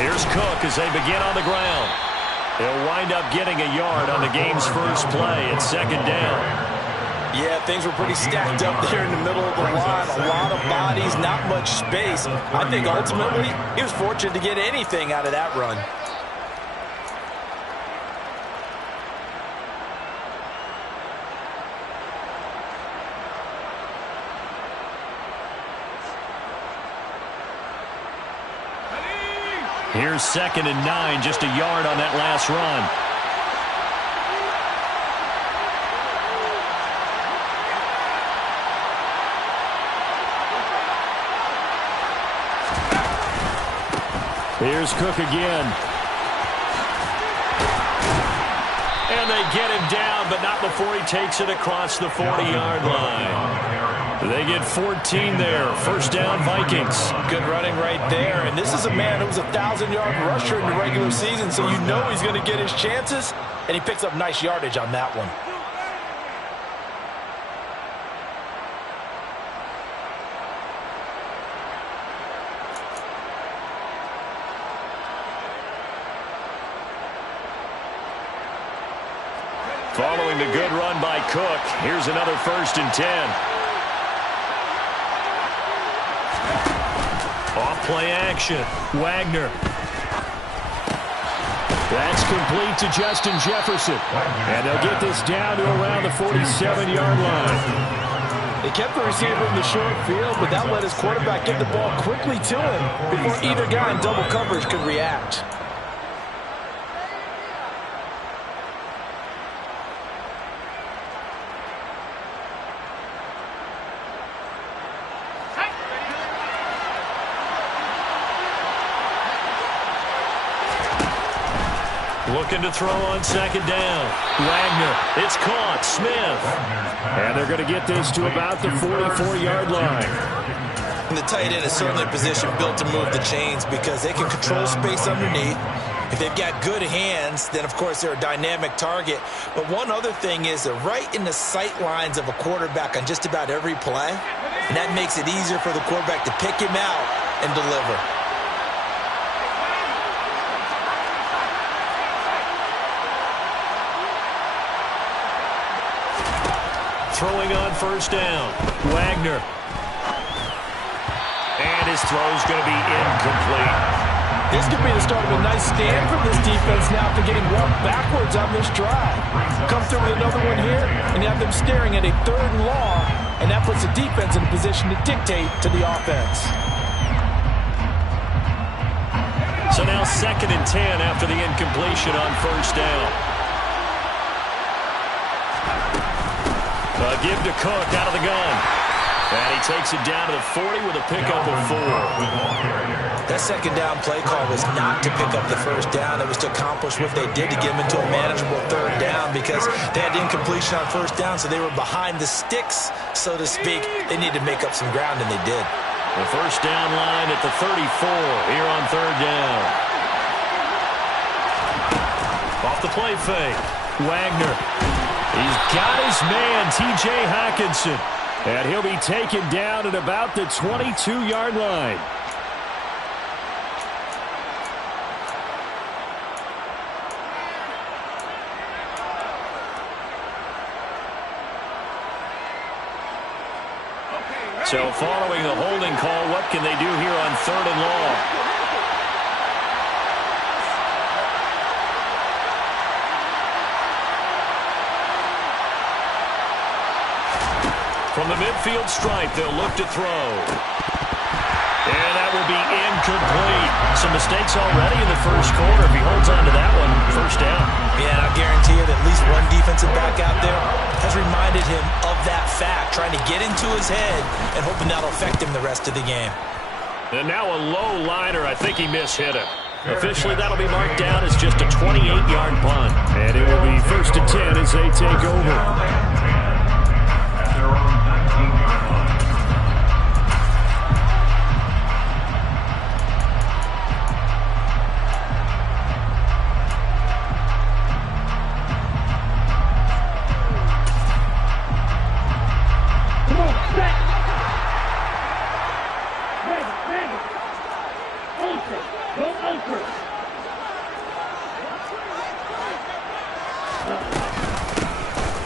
Here's Cook as they begin on the ground. He'll wind up getting a yard on the game's first play at second down. Yeah, things were pretty stacked up there in the middle of the line. A lot of bodies, not much space. I think ultimately he was fortunate to get anything out of that run. Here's 2nd and 9, just a yard on that last run. Here's Cook again. And they get him down, but not before he takes it across the 40-yard line. They get 14 there. First down, Vikings. Good running right there. And this is a man who was a 1,000-yard rusher in the regular season, so you know he's going to get his chances. And he picks up nice yardage on that one. Following the good run by Cook, here's another 1st and 10. Off-play action. Wagner. That's complete to Justin Jefferson. And they'll get this down to around the 47-yard line. They kept the receiver in the short field, but that let his quarterback get the ball quickly to him before either guy in double coverage could react. Looking to throw on 2nd down. Wagner. It's caught. Smith. And they're going to get this to about the 44-yard line. And the tight end is certainly a position built to move the chains because they can control space underneath. If they've got good hands, then, of course, they're a dynamic target. But one other thing is they're right in the sight lines of a quarterback on just about every play. And that makes it easier for the quarterback to pick him out and deliver. Throwing on 1st down. Wagner. And his throw's going to be incomplete. This could be the start of a nice stand from this defense now after getting walked backwards on this drive. Come through with another one here, and you have them staring at a 3rd and long, and that puts the defense in a position to dictate to the offense. So now 2nd and 10 after the incompletion on 1st down. Give to Cook out of the gun. And he takes it down to the 40 with a pickup of 4. That 2nd down play call was not to pick up the 1st down. It was to accomplish what they did to get them into a manageable 3rd down because they had incompletion on 1st down, so they were behind the sticks, so to speak. They needed to make up some ground, and they did. The 1st down line at the 34 here on 3rd down. Off the play fake. Wagner. He's got his man, T.J. Hockenson. And he'll be taken down at about the 22-yard line. So following the holding call, what can they do here on 3rd and long? From the midfield stripe, they'll look to throw. And that will be incomplete. Some mistakes already in the 1st quarter. If he holds on to that one, 1st down. Yeah, and I'll guarantee you that at least one defensive back out there has reminded him of that fact, trying to get into his head and hoping that'll affect him the rest of the game. And now a low liner. I think he mishit it. Officially, that'll be marked down as just a 28-yard punt. And it will be 1st and 10 as they take over.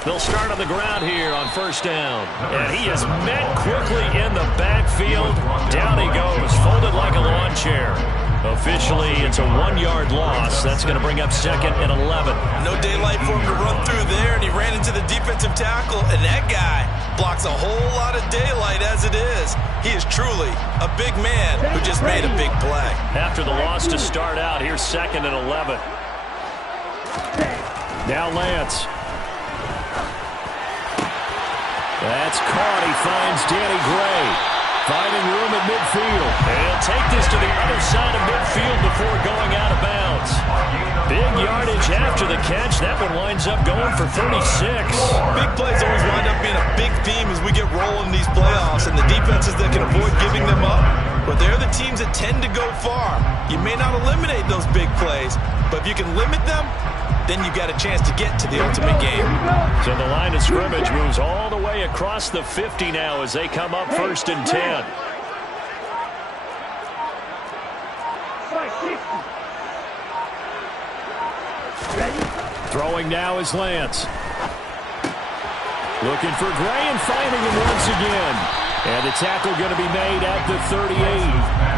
They'll start on the ground here on first down. And he is met quickly in the backfield. Down he goes, folded like a lawn chair. Officially, it's a 1-yard loss. That's going to bring up 2nd and 11. No daylight for him to run through there, and he ran into the defensive tackle, and that guy blocks a whole lot of daylight as it is. He is truly a big man who just made a big play. After the loss to start out, here's 2nd and 11. Now Lance. That's caught. He finds Danny Gray. Finding room at midfield. And he'll take this to the other side of midfield before going out of bounds. Big yardage after the catch. That one winds up going for 36. Big plays always wind up being a big theme as we get rolling in these playoffs, and the defenses that can avoid giving them up, but they're the teams that tend to go far. You may not eliminate those big plays, but if you can limit them, then you've got a chance to get to the ultimate game. So the line of scrimmage moves all the way across the 50 now as they come up 1st and 10. Throwing now is Lance. Looking for Gray and finding him once again. And the tackle going to be made at the 38.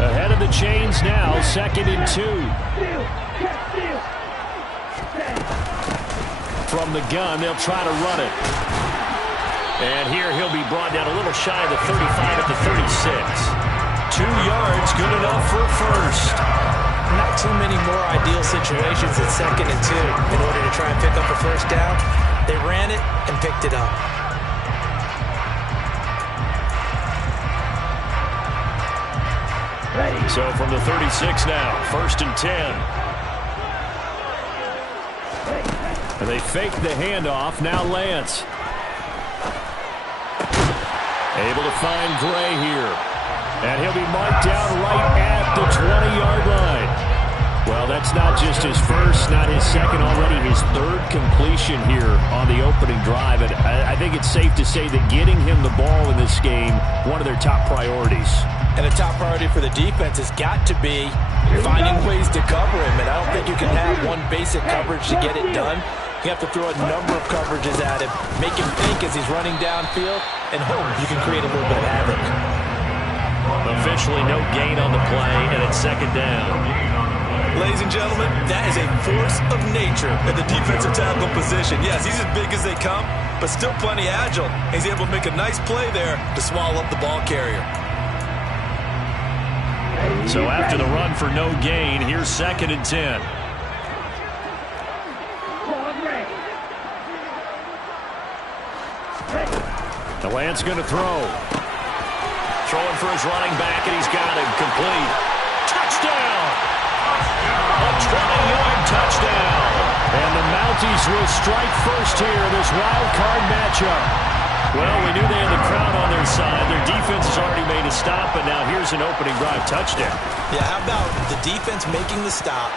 Ahead of the chains now, 2nd and 2. From the gun, they'll try to run it. And here he'll be brought down a little shy of the 35 at the 36. 2 yards, good enough for a first. Not too many more ideal situations at 2nd and 2 in order to try and pick up a first down. They ran it and picked it up. So from the 36 now, 1st and 10. And they fake the handoff. Now Lance. Able to find Gray here. And he'll be marked down right at the 20-yard line. Well, that's not just his first, not his second, already his 3rd completion here on the opening drive. And I think it's safe to say that getting him the ball in this game, one of their top priorities. And a top priority for the defense has got to be finding ways to cover him. And I don't think you can have one basic coverage to get it done. You have to throw a number of coverages at him, make him think as he's running downfield, and hope you can create a little bit of havoc. Officially no gain on the play, and it's 2nd down. Ladies and gentlemen, that is a force of nature at the defensive tackle position. Yes, he's as big as they come, but still plenty agile. He's able to make a nice play there to swallow up the ball carrier. So after the run for no gain, here's 2nd and 10. The Lance going to throw. Throwing for his running back, and he's got him complete. Touchdown! A 20-yard touchdown. And the Mounties will strike first here in this wild card matchup. Well, we knew they had the crowd on their side. Their defense has already made a stop, and now here's an opening drive touchdown. Yeah, how about the defense making the stop,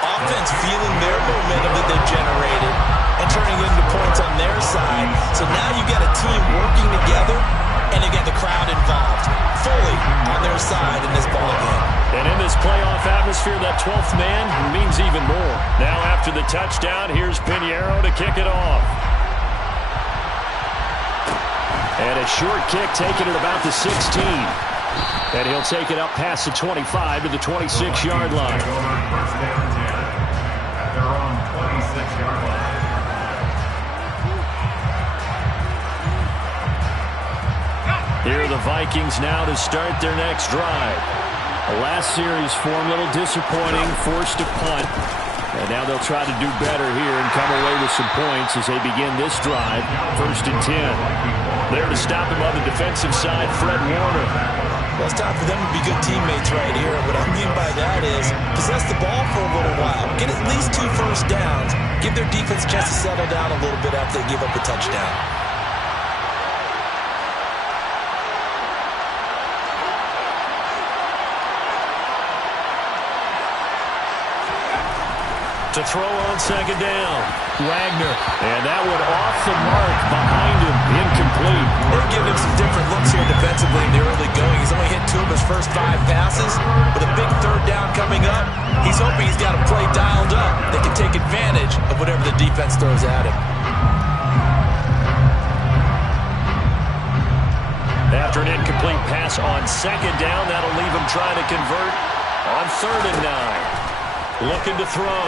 offense feeling their momentum that they've generated, and turning it into points on their side. So now you've got a team working together, and you got the crowd involved, fully on their side in this ballgame. And in this playoff atmosphere, that 12th man means even more. Now after the touchdown, here's Pinheiro to kick it off. And a short kick taken at about the 16. And he'll take it up past the 25 to the 26-yard line. Here are the Vikings now to start their next drive. The last series for them, a little disappointing, forced to punt. And now they'll try to do better here and come away with some points as they begin this drive, 1st and 10. There to stop him on the defensive side, Fred Warner. Well, it's time for them to be good teammates right here. What I mean by that is possess the ball for a little while. Get at least 2 first downs. Give their defense a chance to settle down a little bit after they give up a touchdown. To throw on second down. Wagner. And that one off the mark behind him. Incomplete. They've given him some different looks here defensively in the early going. He's only hit 2 of his first 5 passes. With a big third down coming up, he's hoping he's got a play dialed up that can take advantage of whatever the defense throws at him. After an incomplete pass on second down, that'll leave him trying to convert on 3rd and 9. Looking to throw.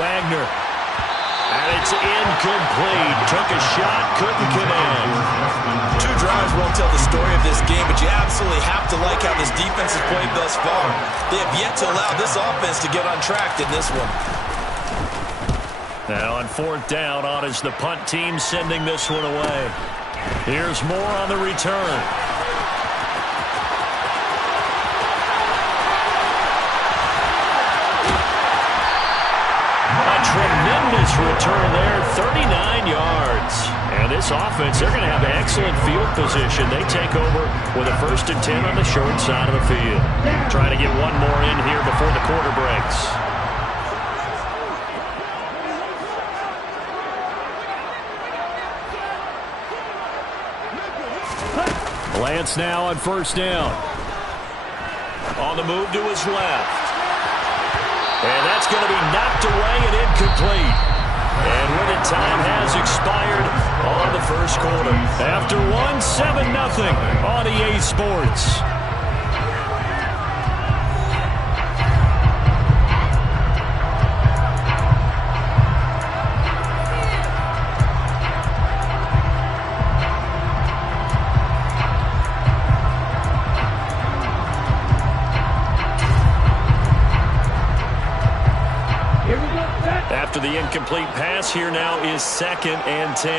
Wagner. And it's incomplete. Took a shot, couldn't connect. 2 drives won't tell the story of this game, but you absolutely have to like how this defense has played thus far. They have yet to allow this offense to get on track in this one. Now on 4th down, on is the punt team sending this one away. Here's more on the return. A tremendous return there, 39 yards. And this offense, they're going to have excellent field position. They take over with a 1st and 10 on the short side of the field. Trying to get one more in here before the quarter breaks. Lance now on 1st down. On the move to his left. And that's going to be knocked away and incomplete. And when the time has expired on the 1st quarter. After 7-0 on EA Sports. After the incomplete pass, here now is 2nd and 10.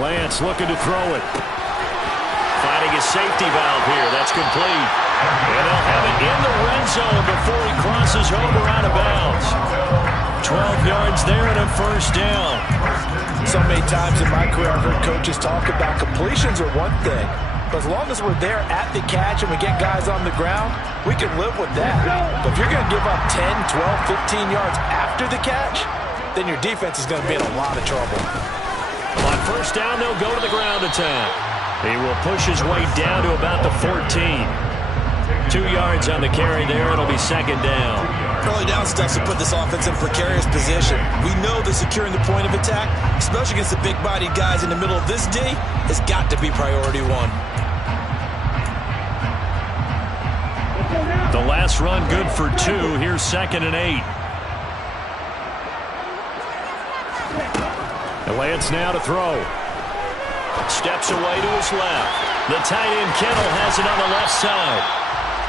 Lance looking to throw it. Finding a safety valve here. That's complete. And they'll have it in the red zone before he crosses over out of bounds. 12 yards there and a 1st down. So many times in my career I've heard coaches talk about completions are one thing. But as long as we're there at the catch and we get guys on the ground, we can live with that. But if you're going to give up 10, 12, 15 yards after the catch, then your defense is going to be in a lot of trouble. On 1st down, they'll go to the ground attack. He will push his way down to about the 14. 2 yards on the carry there. It'll be 2nd down. Early down stuff to put this offense in precarious position. We know that securing the point of attack, especially against the big-bodied guys in the middle of this D, has got to be priority 1. The last run good for 2. Here's 2nd and 8. And Lance now to throw. Steps away to his left. The tight end Kittle has it on the left side.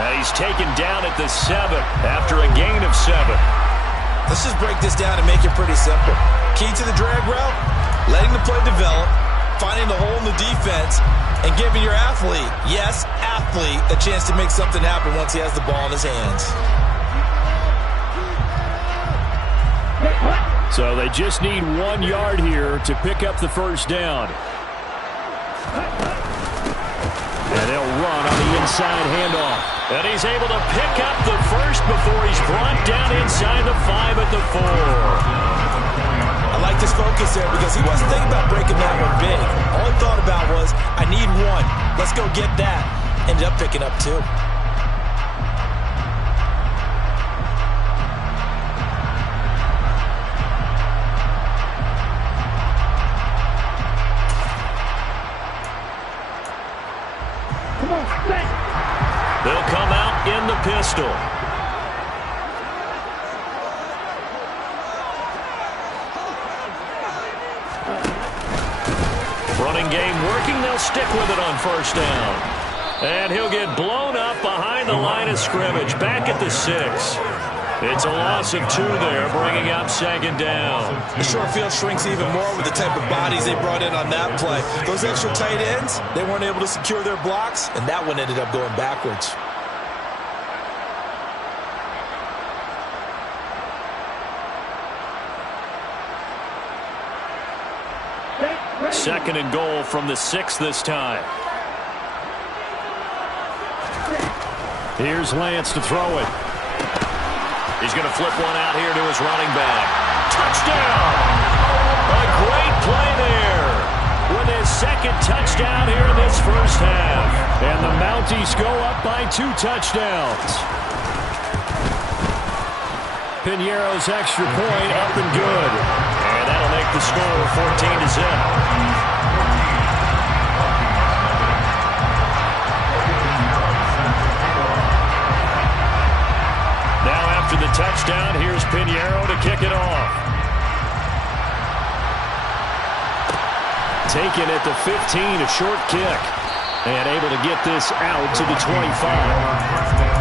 And he's taken down at the 7 after a gain of 7. Let's just break this down and make it pretty simple. Key to the drag route, letting the play develop, finding the hole in the defense, and giving your athlete, yes, athlete, a chance to make something happen once he has the ball in his hands. So they just need 1 yard here to pick up the 1st down. And they'll run on the inside handoff. And he's able to pick up the 1st before he's brought down inside the 5 at the 4. I like this focus there because he wasn't thinking about breaking that one big. All he thought about was, I need 1. Let's go get that. Ended up picking up 2. They'll come out in the pistol. Running game working. They'll stick with it on 1st down. And he'll get blown up behind the line of scrimmage. Back at the 6. It's a loss of 2 there, bringing up 2nd down. The short field shrinks even more with the type of bodies they brought in on that play. Those extra tight ends, they weren't able to secure their blocks, and that one ended up going backwards. Second and goal from the 6 this time. Here's Lance to throw it. He's going to flip one out here to his running back. Touchdown! A great play there with his second touchdown here in this first half. And the Mounties go up by 2 touchdowns. Piñeiro's extra point up and good. And that'll make the score 14-0. After the touchdown, here's Piñeiro to kick it off. Taken at the 15, a short kick. And able to get this out to the 25.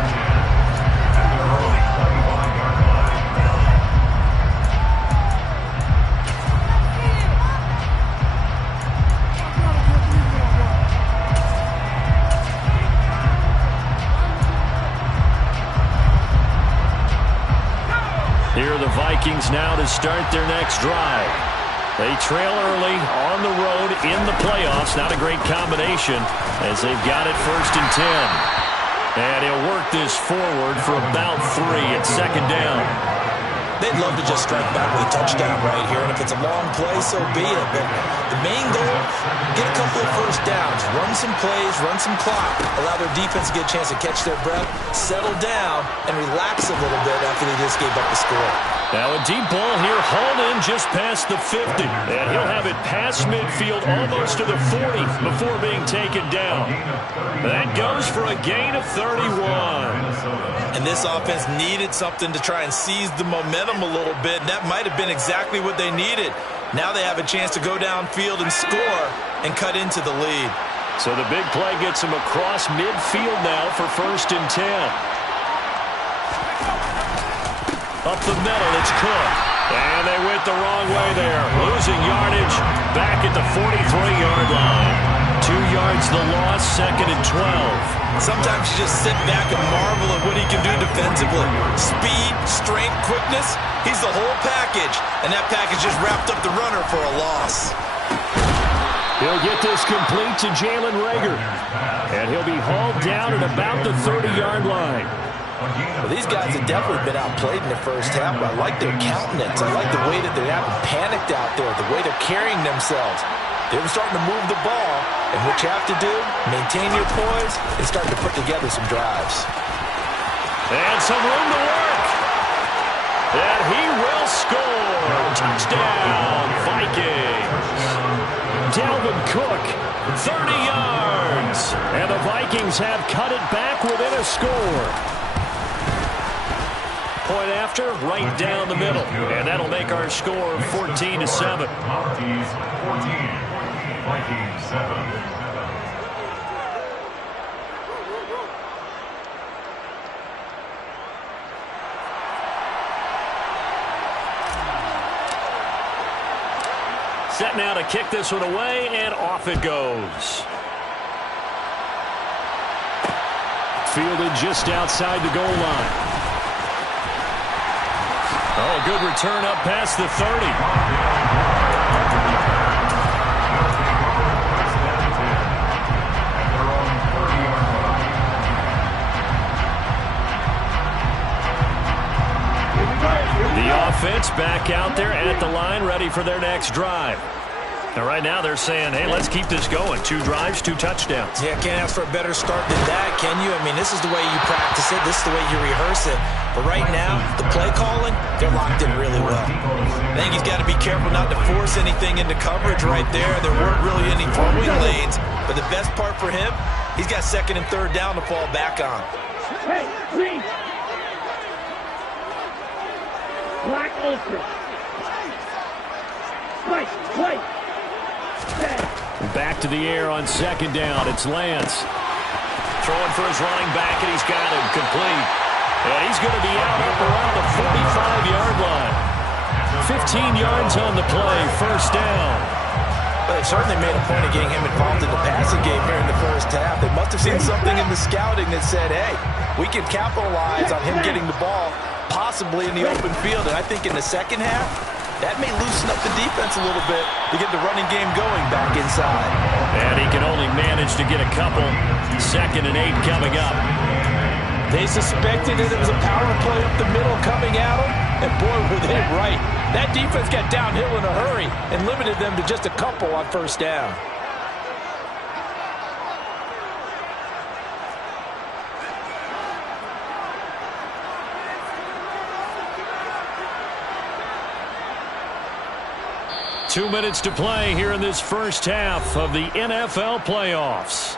Here are the Vikings now to start their next drive. They trail early on the road in the playoffs. Not a great combination as they've got it 1st and 10. And he'll work this forward for about 3 at 2nd down. They'd love to just strike back with a touchdown right here. And if it's a long play, so be it. But the main goal, get a couple of first downs. Run some plays, run some clock. Allow their defense to get a chance to catch their breath, settle down, and relax a little bit after they just gave up the score. Now a deep ball here, hauled in just past the 50. And he'll have it past midfield almost to the 40 before being taken down. That goes for a gain of 31. And this offense needed something to try and seize the momentum a little bit. And that might have been exactly what they needed. Now they have a chance to go downfield and score and cut into the lead. So the big play gets them across midfield now for 1st and 10. Up the middle, it's Cook. And they went the wrong way there. Losing yardage back at the 43-yard line. 2 yards the loss, 2nd and 12. Sometimes you just sit back and marvel at what he can do defensively. Speed, strength, quickness, he's the whole package. And that package just wrapped up the runner for a loss. He'll get this complete to Jalen Reagor. And he'll be hauled down at about the 30-yard line. Well, these guys have definitely been outplayed in the first half, but I like their countenance. I like the way that they haven't panicked out there, the way they're carrying themselves. They're starting to move the ball, and what you have to do, maintain your poise and start to put together some drives. And some room to work. And he will score. Touchdown, Vikings. Dalvin Cook, 30 yards. And the Vikings have cut it back within a score. Point after, right down the middle. And that'll make our score 14-7. Monkeys 14, Vikings 7. Set now to kick this one away, and off it goes. Fielded just outside the goal line. Oh, good return up past the 30. The offense back out there at the line, ready for their next drive. Now, right now, they're saying, hey, let's keep this going. 2 drives, 2 touchdowns. Yeah, can't ask for a better start than that, can you? I mean, this is the way you practice it. This is the way you rehearse it. But right now, the play calling, they're locked in really well. I think he's got to be careful not to force anything into coverage right there. There weren't really any throwing lanes. But the best part for him, he's got 2nd and 3rd down to fall back on. Hey, green. Black ultra. Spike, white. Back to the air on 2nd down. It's Lance. Throwing for his running back, and he's got him complete. And he's going to be out up around the 45-yard line. 15 yards on the play, 1st down. But they certainly made a point of getting him involved in the passing game here in the first half. They must have seen something in the scouting that said, hey, we can capitalize on him getting the ball possibly in the open field. And I think in the second half, that may loosen up the defense a little bit to get the running game going back inside. And he can only manage to get a couple. 2nd and 8 coming up. They suspected that it was a power play up the middle coming at them, and boy, were they right. That defense got downhill in a hurry and limited them to just a couple on first down. Two minutes to play here in this first half of the NFL playoffs.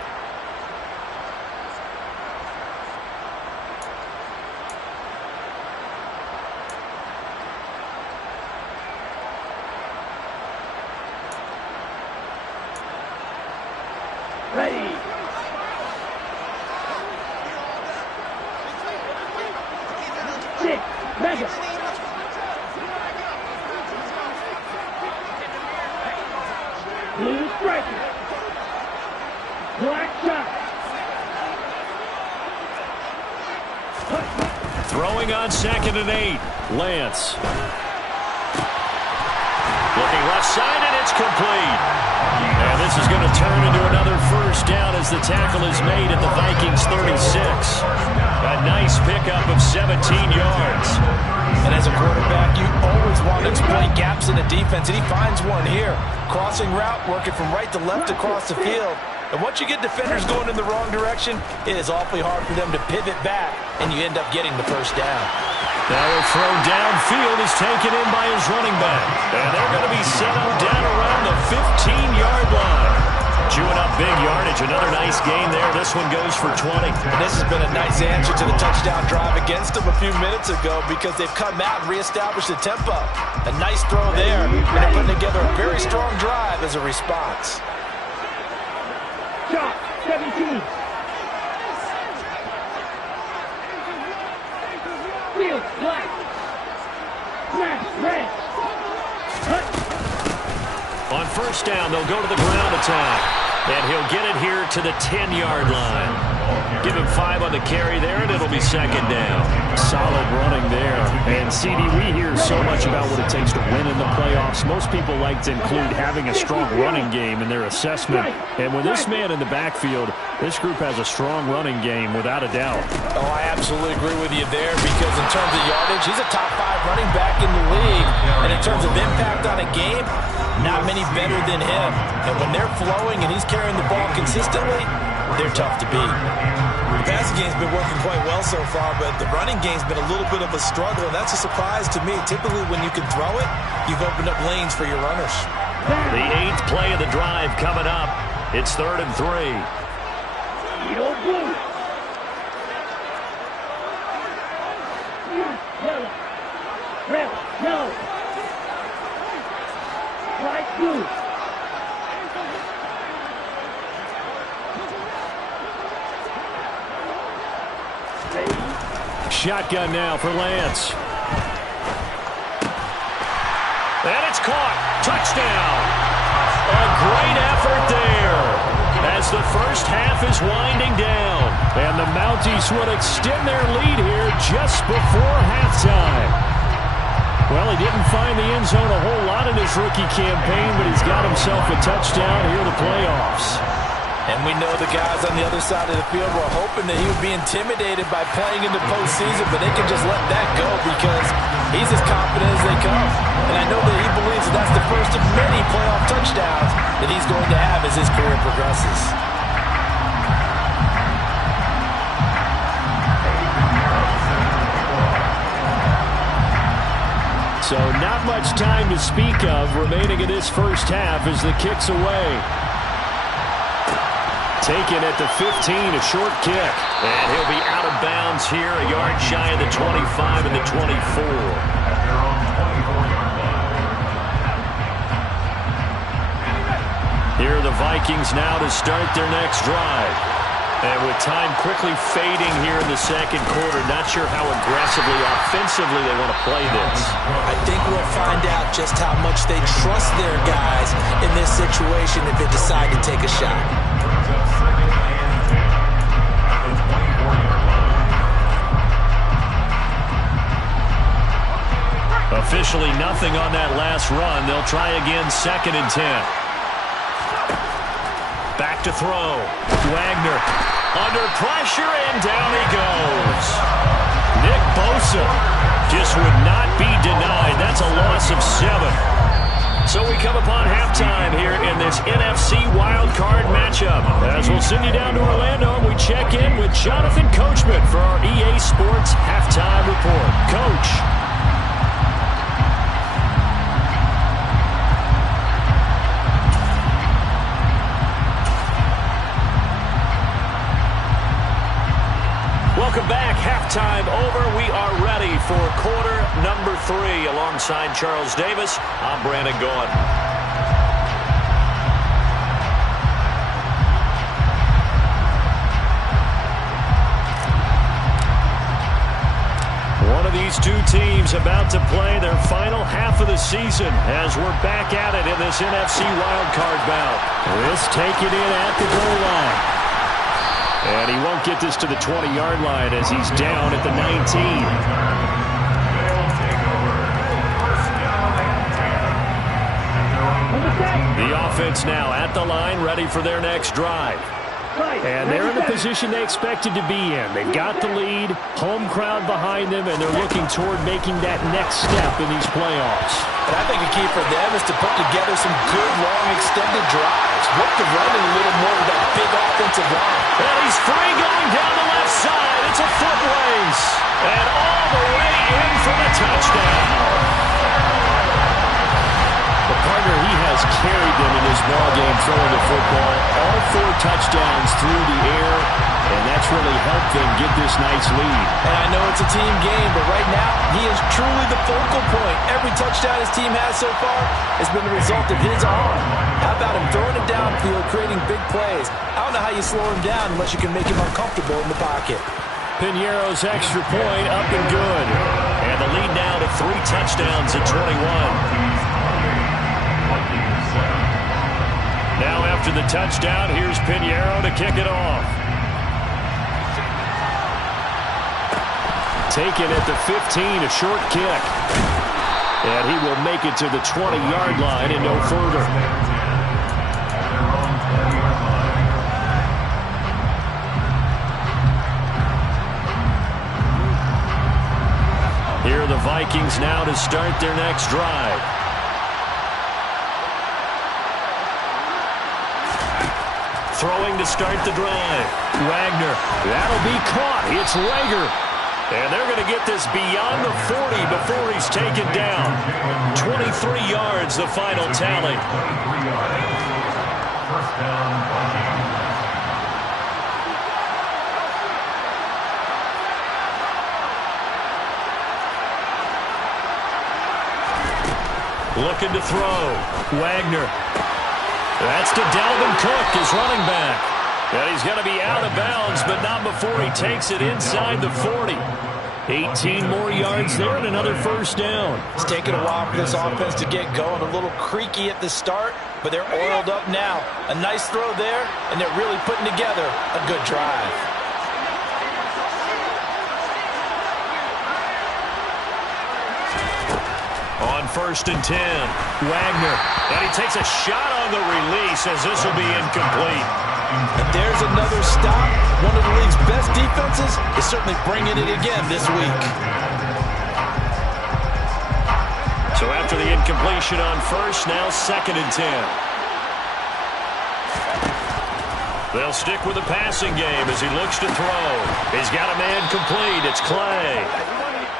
Ready. Six. Mega. Blue striker. Black shot. Throwing on 2nd and 8. Lance. Looking left side, and it's complete. And this is going to turn into another first down as the tackle is made at the Vikings 36. A nice pickup of 17 yards. And as a quarterback, you always want to exploit gaps in the defense, and he finds one here. Crossing route, working from right to left across the field. And once you get defenders going in the wrong direction, it is awfully hard for them to pivot back, and you end up getting the first down. Now a throw downfield is taken in by his running back. And they're going to be settled down around the 15-yard line. Chewing up big yardage. Another nice gain there. This one goes for 20. And this has been a nice answer to the touchdown drive against them a few minutes ago because they've come out and reestablished the tempo. A nice throw there, and they're putting together a very strong drive as a response. Shot. 17. Field. Black. Smash. Red. Cut. On first down, they'll go to the ground attack. And he'll get it here to the 10-yard line. Give him 5 on the carry there, and it'll be 2nd down. Solid running there. And, CD, we hear so much about what it takes to win in the playoffs. Most people like to include having a strong running game in their assessment. And with this man in the backfield, this group has a strong running game without a doubt. Oh, I absolutely agree with you there because in terms of yardage, he's a top 5 running back in the league. And in terms of impact on a game, not many better than him. And when they're flowing and he's carrying the ball consistently, they're tough to beat. The passing game's been working quite well so far, but the running game's been a little bit of a struggle, and that's a surprise to me. Typically, when you can throw it, you've opened up lanes for your runners. The 8th play of the drive coming up. It's 3rd and 3. Yellow. Blue. Yellow. Red. Yellow. White. Blue. Shotgun now for Lance. And it's caught. Touchdown. A great effort there as the first half is winding down. And the Mounties would extend their lead here just before halftime. Well, he didn't find the end zone a whole lot in his rookie campaign, but he's got himself a touchdown here in the playoffs. And we know the guys on the other side of the field were hoping that he would be intimidated by playing in the postseason, but they can just let that go because he's as confident as they come. And I know that he believes that that's the first of many playoff touchdowns that he's going to have as his career progresses. So not much time to speak of remaining in this first half as the kick's away. Taken at the 15, a short kick. And he'll be out of bounds here, a yard shy of the 25 and the 24. Here are the Vikings now to start their next drive. And with time quickly fading here in the second quarter, not sure how aggressively, offensively they want to play this. I think we'll find out just how much they trust their guys in this situation if they decide to take a shot. Officially nothing on that last run. They'll try again, 2nd and 10. Back to throw. Wagner under pressure, and down he goes. Nick Bosa just would not be denied. That's a loss of 7. So we come upon halftime here in this NFC wildcard matchup. As we'll send you down to Orlando, we check in with Jonathan Coachman for our EA Sports Halftime Report. Coach. Welcome back. Halftime over. We are ready for quarter number 3. Alongside Charles Davis, I'm Brandon Gaudin. One of these two teams about to play their final half of the season as we're back at it in this NFC wildcard bout. This taken in at the goal line. And he won't get this to the 20-yard line as he's down at the 19. The offense now at the line, ready for their next drive. And they're in the position they expected to be in. They've got the lead, home crowd behind them, and they're looking toward making that next step in these playoffs. And I think a key for them is to put together some good, long, extended drives. Work the running a little more with that big offensive line. And he's free going down the left side. It's a foot race. And all the way in for the touchdown. The partner, he has carried them in this ballgame throwing the football. All 4 touchdowns through the air, and that's really helped them get this nice lead. And I know it's a team game, but right now, he is truly the focal point. Every touchdown his team has so far has been the result of his arm. How about him throwing it downfield, creating big plays? I don't know how you slow him down unless you can make him uncomfortable in the pocket. Piñeiro's extra point up and good. And the lead now to 3 touchdowns at 21. Now after the touchdown, here's Piñeiro to kick it off. Taken at the 15, a short kick. And he will make it to the 20-yard line and no further. Here are the Vikings now to start their next drive. Throwing to start the drive. Wagner. That'll be caught. It's Rager. And they're going to get this beyond the 40 before he's taken down. 23 yards, the final tally. First down, Vikings. Looking to throw. Wagner. That's to Dalvin Cook, his running back. And he's going to be out of bounds, but not before he takes it inside the 40. 18 more yards there and another first down. It's taken a while for this offense to get going. A little creaky at the start, but they're oiled up now. A nice throw there, and they're really putting together a good drive. On 1st and 10, Wagner. And he takes a shot on the release as this will be incomplete. And there's another stop. One of the league's best defenses is certainly bringing it again this week. So after the incompletion on 1st, now 2nd and 10. They'll stick with the passing game as he looks to throw. He's got a man complete. It's Clay.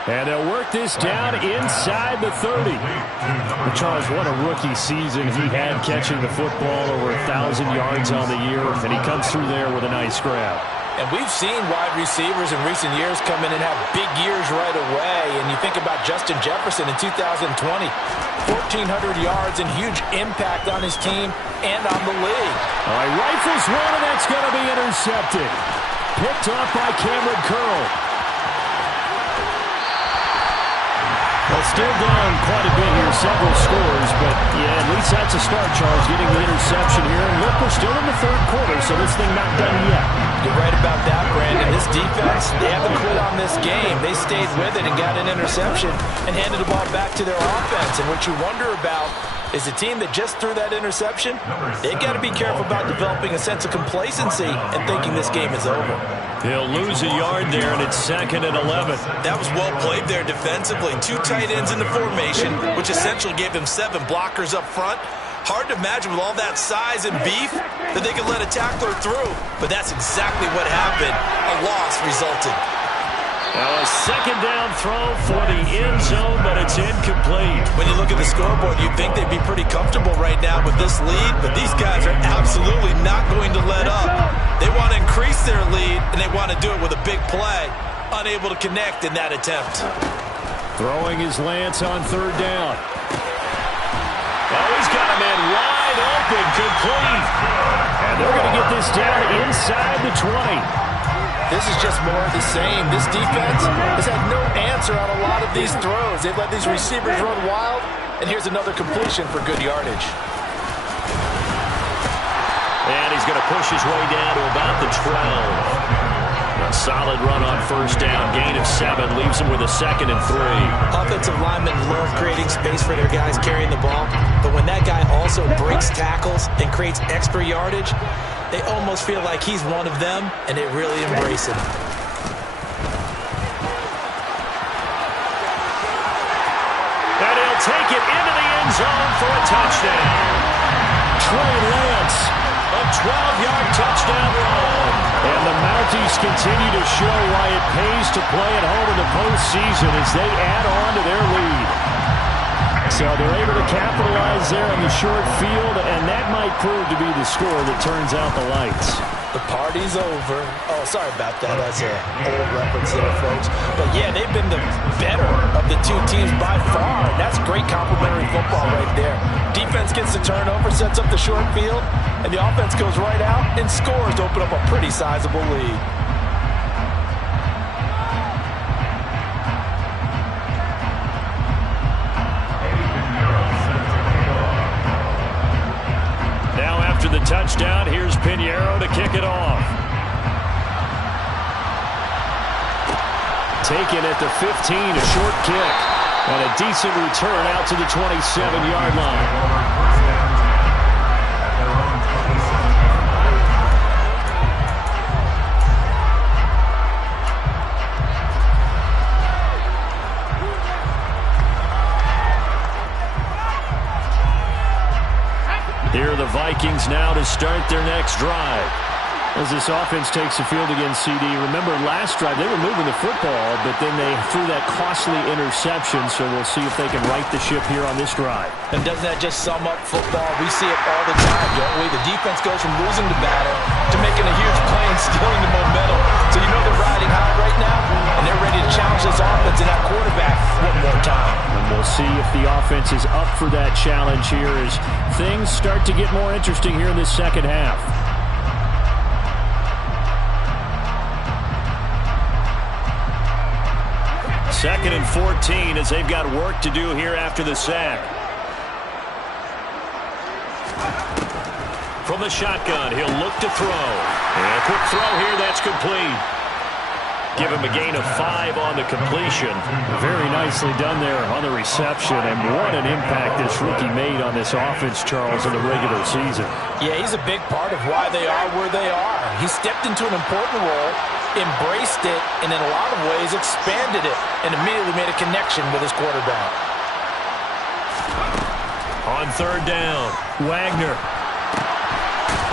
And they'll work this down inside the 30. But Charles, what a rookie season he had catching the football, over 1,000 yards on the year, and he comes through there with a nice grab. And we've seen wide receivers in recent years come in and have big years right away. And you think about Justin Jefferson in 2020, 1,400 yards and huge impact on his team and on the league. All right, rifles one, and that's going to be intercepted. Picked off by Cameron Curl. Well, still down quite a bit here, several scores, but yeah, at least that's a start, Charles, getting the interception here. And look, we're still in the 3rd quarter, so this thing not done yet. You're right about that, Brandon. This defense, they haven't quit on this game. They stayed with it and got an interception and handed the ball back to their offense. And what you wonder about is the team that just threw that interception. They've got to be careful about developing a sense of complacency and thinking this game is over. He'll lose a yard there, and it's 2nd and 11. That was well played there defensively. 2 tight ends in the formation, which essentially gave them 7 blockers up front. Hard to imagine with all that size and beef that they could let a tackler through, but that's exactly what happened. A loss resulted. Now a 2nd down throw for the end zone, but it's incomplete. When you look at the scoreboard, you'd think they'd be pretty comfortable right now with this lead, but these guys are absolutely not going to let up. They want to increase their lead, and they want to do it with a big play. Unable to connect in that attempt. Throwing his Lance on 3rd down. Oh, he's got a man wide open, complete. And they're going to get this down inside the 20. This is just more of the same. This defense has had no answer on a lot of these throws. They've let these receivers run wild, and here's another completion for good yardage. And he's going to push his way down to about the 12. A solid run on 1st down. Gain of 7 leaves him with a 2nd and 3. Offensive linemen love creating space for their guys carrying the ball, but when that guy also breaks tackles and creates extra yardage, they almost feel like he's one of them, and they really embrace him. And he'll take it into the end zone for a touchdown. Trey Lance, a 12-yard touchdown run. And the Mounties continue to show why it pays to play at home in the postseason as they add on to their lead. So they're able to capitalize there on the short field, and that might prove to be the score that turns out the lights. The party's over. Oh, sorry about that. That's an old reference there, folks. But, yeah, they've been the better of the 2 teams by far. And that's great complimentary football right there. Defense gets the turnover, sets up the short field, and the offense goes right out and scores to open up a pretty sizable lead. After the touchdown, here's Pinheiro to kick it off. Taken at the 15, a short kick. And a decent return out to the 27-yard line. Here are the Vikings now to start their next drive. As this offense takes the field against CD, remember last drive they were moving the football, but then they threw that costly interception, so we'll see if they can right the ship here on this drive. And doesn't that just sum up football? We see it all the time, don't we? The defense goes from losing the battle to making a huge play and stealing the momentum. So you know they're riding high right now, and they're ready to challenge this offense and that quarterback one more time. And we'll see if the offense is up for that challenge here as things start to get more interesting here in this second half. Second and 14 as they've got work to do here after the sack. From the shotgun, he'll look to throw. And a quick throw here, that's complete. Give him a gain of 5 on the completion. Very nicely done there on the reception, and what an impact this rookie made on this offense, Charles, in the regular season. Yeah, he's a big part of why they are where they are. He stepped into an important role, embraced it, and in a lot of ways expanded it, and immediately made a connection with his quarterback. On 3rd down, Wagner.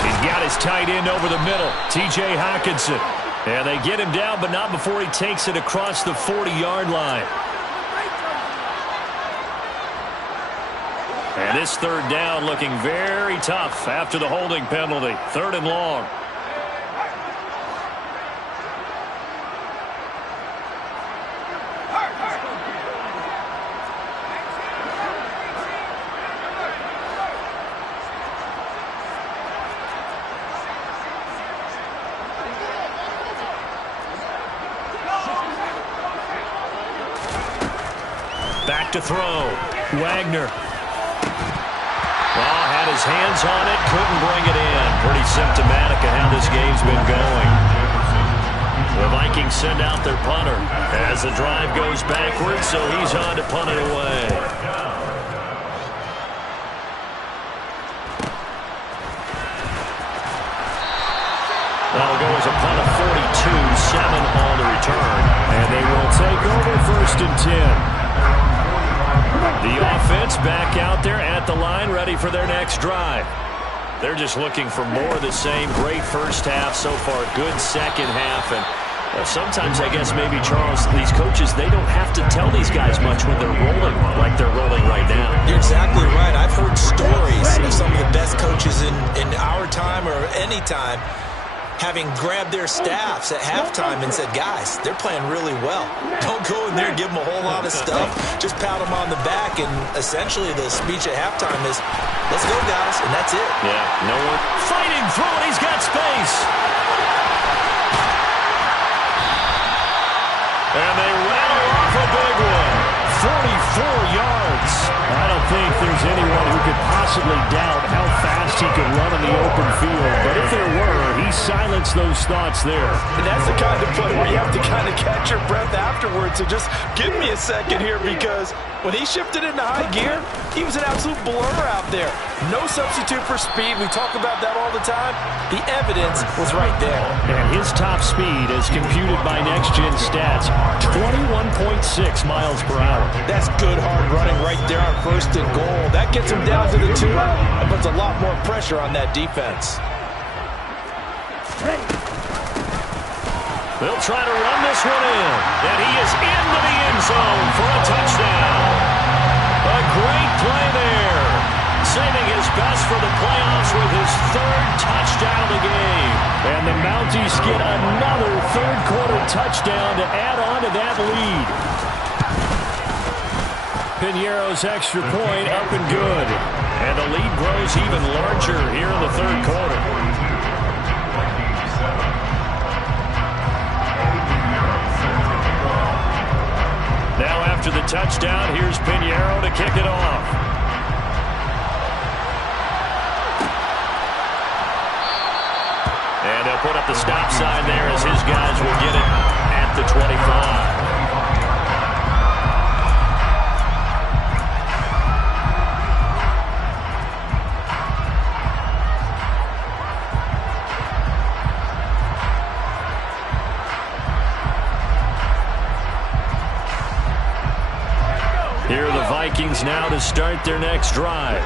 He's got his tight end over the middle, T.J. Hockenson. And they get him down, but not before he takes it across the 40-yard line. And this 3rd down looking very tough after the holding penalty. 3rd and long. Back to throw. Wagner. Well, had his hands on it, couldn't bring it in. Pretty symptomatic of how this game's been going. The Vikings send out their punter as the drive goes backwards, so he's on to punt it away. and 10. The offense back out there at the line, ready for their next drive. They're just looking for more of the same. Great first half so far, good second half, and sometimes I guess maybe, Charles, these coaches, they don't have to tell these guys much when they're rolling like they're rolling right now. You're exactly right. I've heard stories of some of the best coaches in our time or any time having grabbed their staffs at halftime and said, guys, they're playing really well. Don't go in there and give them a whole lot of stuff. Just pat them on the back, and essentially the speech at halftime is, let's go, guys, and that's it. Yeah, no one fighting through it. He's got space. And they rattle off a big one. 44 yards. I don't think there's anyone who could possibly doubt how fast he could run in the open field. But if there were, he silenced those thoughts there. And that's the kind of play where you have to kind of catch your breath afterwards. So just give me a second here, because when he shifted into high gear, he was an absolute blur out there. No substitute for speed. We talk about that all the time. The evidence was right there. And his top speed, as computed by Next Gen Stats, 21.6 miles per hour. That's good hard running right there on first and goal. That gets him down to the 2 and puts a lot more pressure on that defense. They'll try to run this one in. And he is into the end zone for a touchdown. A great play there. Saving his best for the playoffs with his 3rd touchdown of the game. And the Mounties get another third-quarter touchdown to add on to that lead. Piñeiro's extra point up and good. And the lead grows even larger here in the third quarter. Now after the touchdown, here's Piñeiro to kick it off. And they'll put up the stop sign there as his guys will get it at the 25. Here are the Vikings now to start their next drive.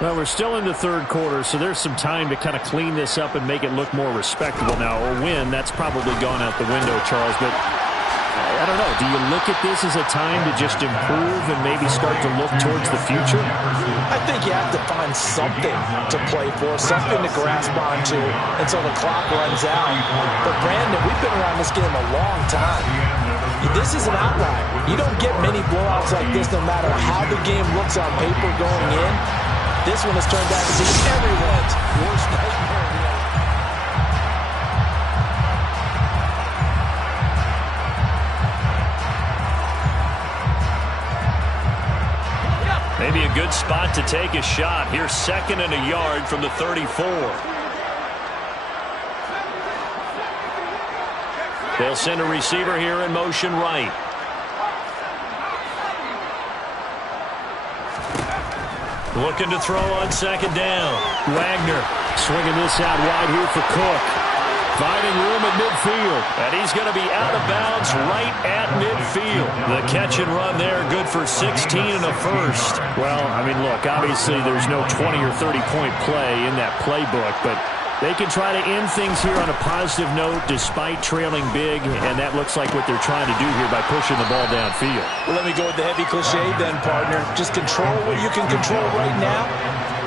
Well, we're still in the third quarter, so there's some time to kind of clean this up and make it look more respectable now. A win, that's probably gone out the window, Charles, but I don't know. Do you look at this as a time to just improve and maybe start to look towards the future? I think you have to find something to play for, something to grasp onto until the clock runs out. But, Brandon, we've been around this game a long time. This is an outlier. You don't get many blowouts like this no matter how the game looks on paper going in. This one has turned out to be everyone's worst nightmare. Maybe a good spot to take a shot. Here's 2nd and a yard from the 34. They'll send a receiver here in motion right. Looking to throw on 2nd down. Wagner swinging this out wide here for Cook. Finding room at midfield. And he's going to be out of bounds right at midfield. The catch and run there, good for 16 and a first. Well, I mean, look, obviously there's no 20 or 30-point play in that playbook, but they can try to end things here on a positive note despite trailing big, and that looks like what they're trying to do here by pushing the ball downfield. Well, let me go with the heavy cliche then, partner. Just control what you can control right now,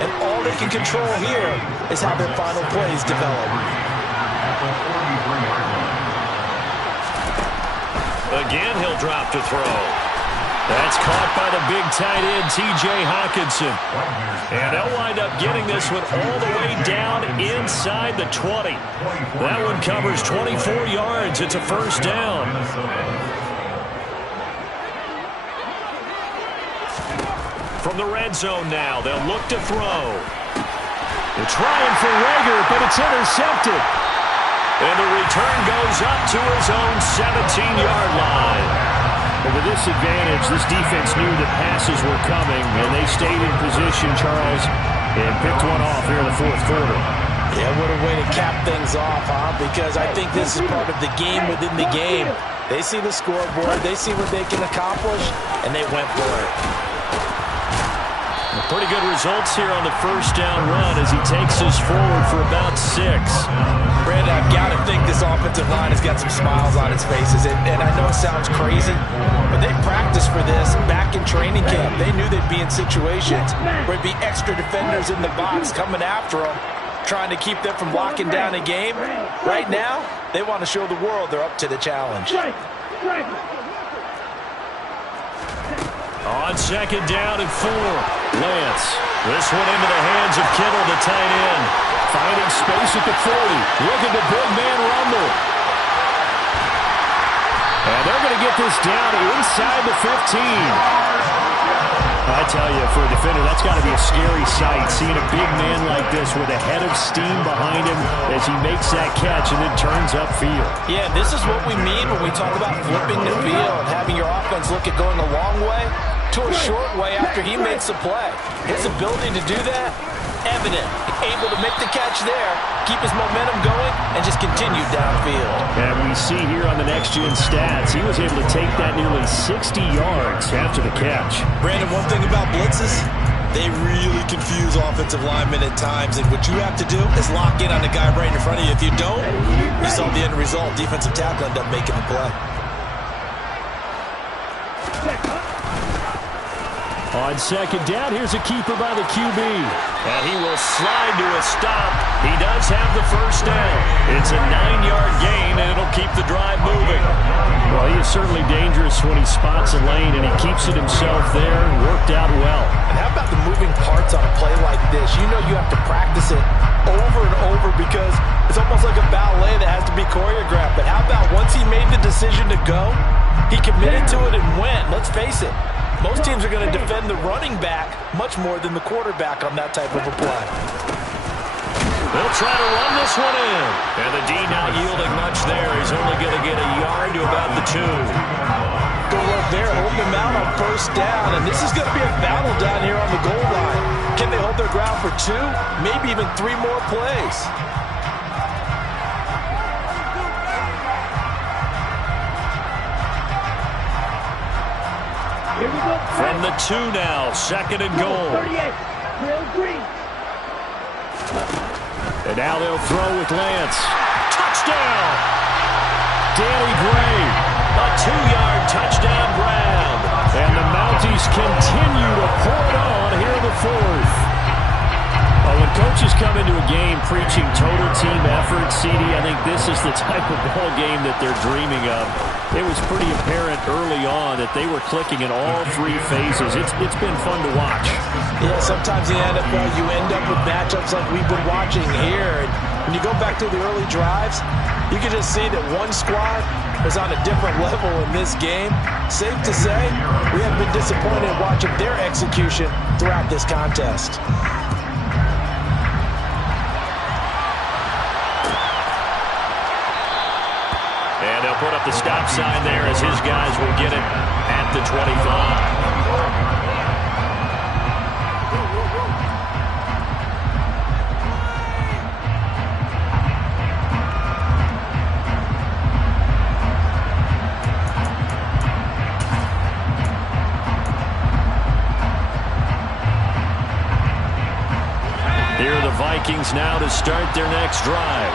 and all they can control here is how their final plays develop. Again, he'll drop to throw. That's caught by the big tight end, T.J. Hawkinson. And they'll wind up getting this one all the way down inside the 20. That one covers 24 yards. It's a first down. From the red zone now, they'll look to throw. They're trying for Rager, but it's intercepted. And the return goes up to his own 17-yard line. But with this advantage, this defense knew that passes were coming, and they stayed in position, Charles, and picked one off here in the fourth quarter. Yeah, what a way to cap things off, huh? Because I think this is part of the game within the game. They see the scoreboard, they see what they can accomplish, and they went for it. Pretty good results here on the first down run as he takes us forward for about 6. Brandon, I've got to think this offensive line has got some smiles on its faces. And I know it sounds crazy, but they practiced for this back in training camp. They knew they'd be in situations where it'd be extra defenders in the box coming after them, trying to keep them from locking down a game. Right now, they want to show the world they're up to the challenge. On second down and 4, Lance. This one into the hands of Kittle, the tight end. Finding space at the 40. Looking to big man rumble. And they're going to get this down inside the 15. I tell you, for a defender, that's got to be a scary sight, seeing a big man like this with a head of steam behind him as he makes that catch and then turns upfield. Yeah, this is what we mean when we talk about flipping the field and having your offense look at going a long way to a short way after he makes a play. His ability to do that, evident. Able to make the catch there, keep his momentum going, and just continue downfield. And we see here on the next-gen stats, he was able to take that nearly 60 yards after the catch. Brandon, one thing about blitzes, they really confuse offensive linemen at times, and what you have to do is lock in on the guy right in front of you. If you don't, you saw the end result. Defensive tackle ended up making the play. On second down, here's a keeper by the QB. And he will slide to a stop. He does have the first down. It's a 9-yard gain, and it'll keep the drive moving. Well, he is certainly dangerous when he spots a lane, and he keeps it himself there and worked out well. And how about the moving parts on a play like this? You know you have to practice it over and over because it's almost like a ballet that has to be choreographed. But how about once he made the decision to go, he committed to it and went. Let's face it. Most teams are going to defend the running back much more than the quarterback on that type of a play. They'll try to run this one in. And the D not yielding much there. He's only going to get a yard to about the 2. Good look there, holding them out on first down. And this is going to be a battle down here on the goal line. Can they hold their ground for 2, maybe even 3 more plays? From the 2 now, second and goal. 38, Will Green. And now they'll throw with Lance. Touchdown! Danny Gray, a 2-yard touchdown grab. And the Mounties continue to pour it on here in the 4th. When coaches come into a game preaching total team effort, CD, I think this is the type of ball game that they're dreaming of. It was pretty apparent early on that they were clicking in all 3 phases. It's been fun to watch. Yeah, sometimes in the NFL you end up with matchups like we've been watching here. And when you go back to the early drives, you can just see that one squad was on a different level in this game. Safe to say, we have been disappointed watching their execution throughout this contest. And they'll put up the stop sign there as his guys will get it at the 25. Here are the Vikings now to start their next drive.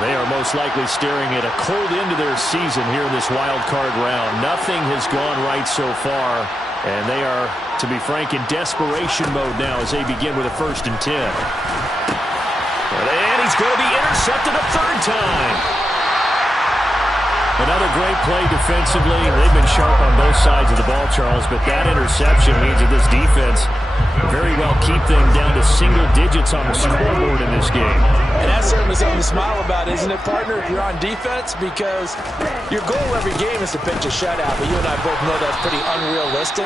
They are most likely staring at a cold end to their season here in this wild card round. Nothing has gone right so far, and they are, to be frank, in desperation mode now as they begin with a 1st and 10. And he's going to be intercepted a 3rd time. Another great play defensively. They've been sharp on both sides of the ball, Charles, but that interception means that this defense very well keep them down to single digits on the scoreboard in this game. And that's certainly something to smile about, isn't it, partner, if you're on defense? Because your goal every game is to pitch a shutout, but you and I both know that's pretty unrealistic.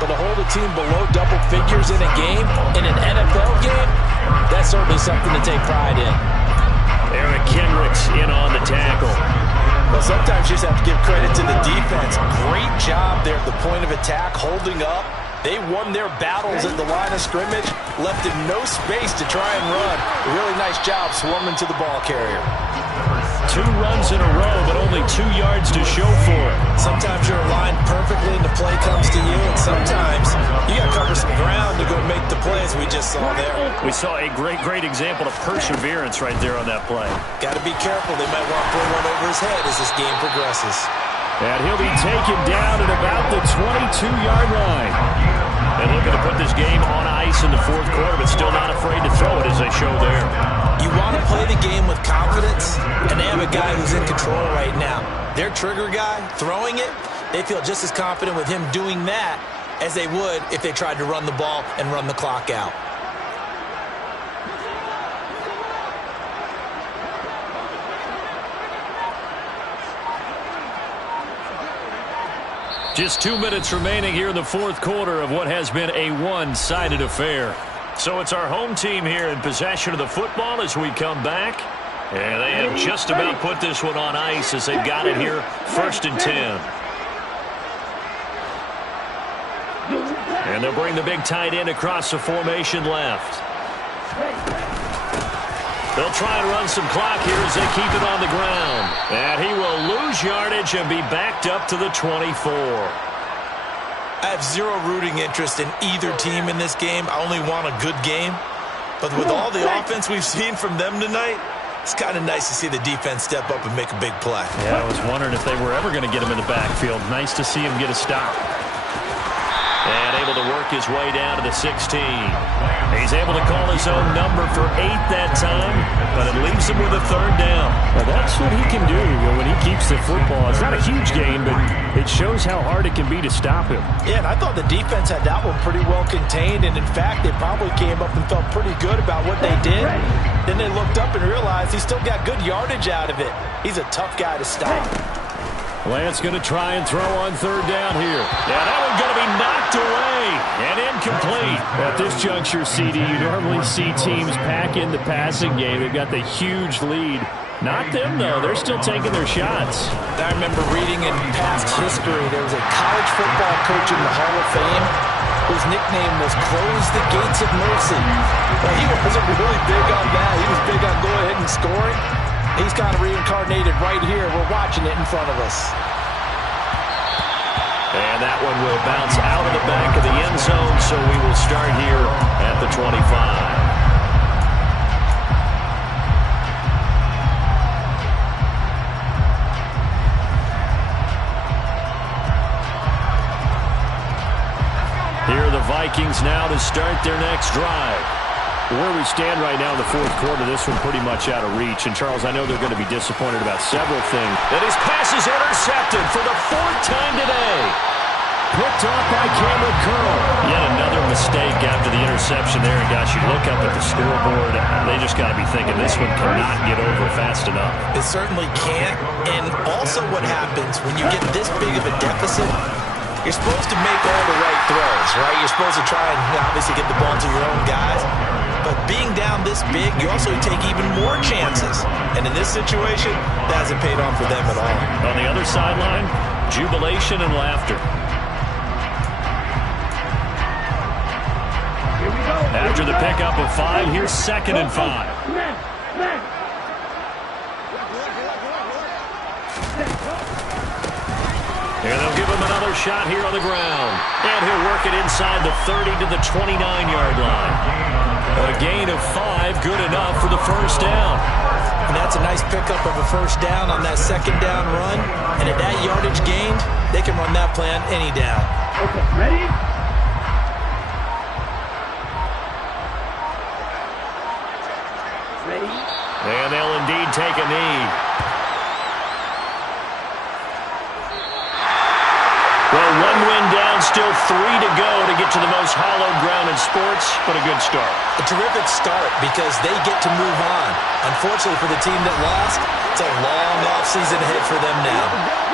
But to hold a team below double figures in a game, in an NFL game, that's certainly something to take pride in. Eric Kendricks in on the tackle. Well, sometimes you just have to give credit to the defense. Great job there at the point of attack, holding up. They won their battles at the line of scrimmage, left him no space to try and run. A really nice job swarming to the ball carrier. 2 runs in a row, but only 2 yards to show for play comes to you, and sometimes you got to cover some ground to go make the play, as we just saw there. We saw a great example of perseverance right there on that play. Got to be careful. They might want to put one over his head as this game progresses. And he'll be taken down at about the 22-yard line. And looking to put this game on ice in the fourth quarter, but still not afraid to throw it as they show there. You want to play the game with confidence, and they have a guy who's in control right now. Their trigger guy, throwing it, they feel just as confident with him doing that as they would if they tried to run the ball and run the clock out. Just 2 minutes remaining here in the fourth quarter of what has been a one-sided affair. So it's our home team here in possession of the football as we come back. And they have just about put this one on ice as they've got it here, 1st and 10. And they'll bring the big tight end across the formation left. They'll try and run some clock here as they keep it on the ground. And he will lose yardage and be backed up to the 24. I have zero rooting interest in either team in this game. I only want a good game. But with all the offense we've seen from them tonight, it's kind of nice to see the defense step up and make a big play. Yeah, I was wondering if they were ever going to get him in the backfield. Nice to see him get a stop. And able to work his way down to the 16. He's able to call his own number for 8 that time, but it leaves him with a 3rd down. Well, that's what he can do when he keeps the football. It's not a huge gain, but it shows how hard it can be to stop him. Yeah, and I thought the defense had that one pretty well contained, and in fact, they probably came up and felt pretty good about what they did. Then they looked up and realized he still got good yardage out of it. He's a tough guy to stop. Lance going to try and throw on 3rd down here. Yeah, that one's going to be knocked away and incomplete. At this juncture, CD, you normally see teams pack in the passing game. They've got the huge lead. Not them, though. They're still taking their shots. I remember reading in past history, there was a college football coach in the Hall of Fame whose nickname was Close the Gates of Mercy. But he wasn't really big on that. He was big on go ahead and scoring. He's kind of reincarnated right here. We're watching it in front of us. And that one will bounce out of the back of the end zone, so we will start here at the 25. Here are the Vikings now to start their next drive. Where we stand right now in the fourth quarter, this one pretty much out of reach. And, Charles, I know they're going to be disappointed about several things. And his pass is intercepted for the 4th time today. Picked off by Cameron Curl. Yet another mistake after the interception there. And, gosh, you look up at the scoreboard, they just got to be thinking this one cannot get over fast enough. It certainly can't. And also what happens when you get this big of a deficit, you're supposed to make all the right throws, right? You're supposed to try and obviously get the ball to your own guys. But being down this big, you also take even more chances. And in this situation, that hasn't paid off for them at all. On the other sideline, jubilation and laughter. After the pickup of 5, here's 2nd and 5. And they'll give him another shot here on the ground. And he'll work it inside the 30 to the 29-yard line. A gain of 5, good enough for the 1st down. And that's a nice pickup of a 1st down on that 2nd down run. And at that yardage gained, they can run that play on any down. Okay, ready? Ready? And they'll indeed take a knee. Well, 1 win down, still 3 to go to get to the most hallowed ground in sports, but a good start. A terrific start because they get to move on. Unfortunately for the team that lost, it's a long offseason ahead for them now.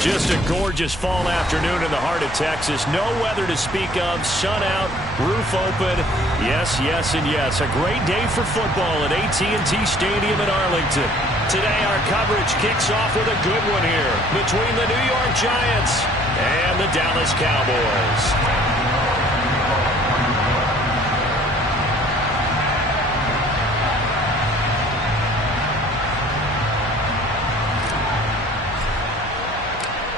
Just a gorgeous fall afternoon in the heart of Texas. No weather to speak of. Sun out, roof open. Yes, yes, and yes. A great day for football at AT&T Stadium in Arlington. Today our coverage kicks off with a good one here between the New York Giants and the Dallas Cowboys.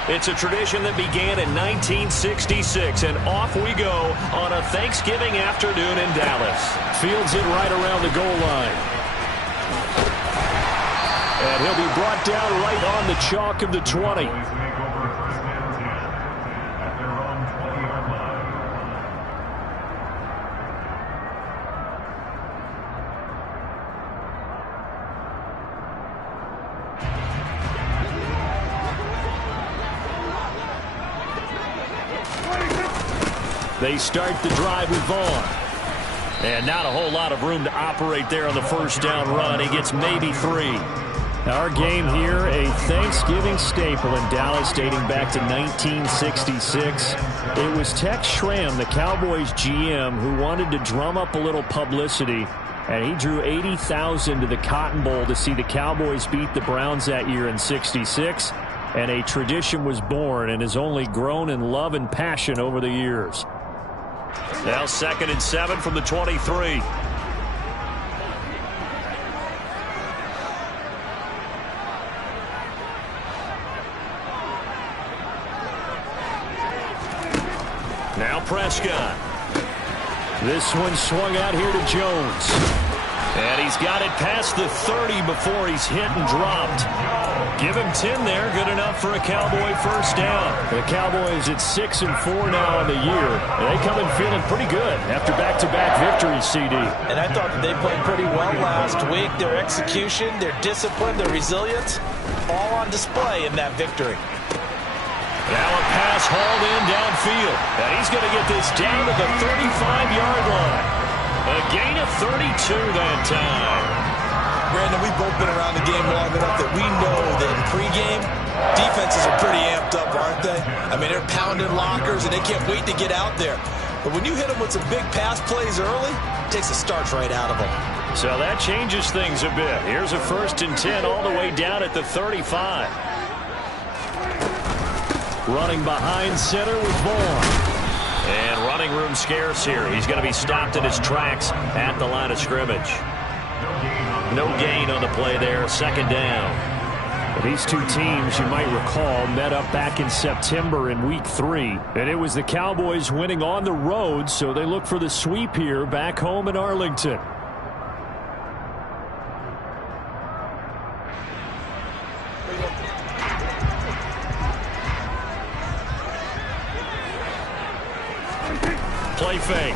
It's a tradition that began in 1966, and off we go on a Thanksgiving afternoon in Dallas. Fields it right around the goal line. And he'll be brought down right on the chalk of the 20. They start the drive with Vaughn. And not a whole lot of room to operate there on the first down run. He gets maybe 3. Our game here, a Thanksgiving staple in Dallas dating back to 1966. It was Tex Schramm, the Cowboys GM, who wanted to drum up a little publicity. And he drew 80,000 to the Cotton Bowl to see the Cowboys beat the Browns that year in 66. And a tradition was born and has only grown in love and passion over the years. Now 2nd and 7 from the 23. Now Prescott. This one swung out here to Jones. And he's got it past the 30 before he's hit and dropped. Give him 10 there. Good enough for a Cowboy first down. The Cowboys at 6-4 now on the year. And they come in feeling pretty good after back-to-back victories, CD. And I thought that they played pretty well last week. Their execution, their discipline, their resilience, all on display in that victory. Now a pass hauled in downfield. And he's going to get this down to the 35-yard line. A gain of 32 that time. Brandon, we've both been around the game long enough that we know that in pregame, defenses are pretty amped up, aren't they? I mean, they're pounding lockers, and they can't wait to get out there. But when you hit them with some big pass plays early, it takes the starch right out of them. So that changes things a bit. Here's a 1st and 10 all the way down at the 35. Running behind center with Vaughn. And running room scarce here. He's going to be stopped in his tracks at the line of scrimmage. No gain on the play there. 2nd down. These two teams, you might recall, met up back in September in Week 3. And it was the Cowboys winning on the road, so they look for the sweep here back home in Arlington. Play fake.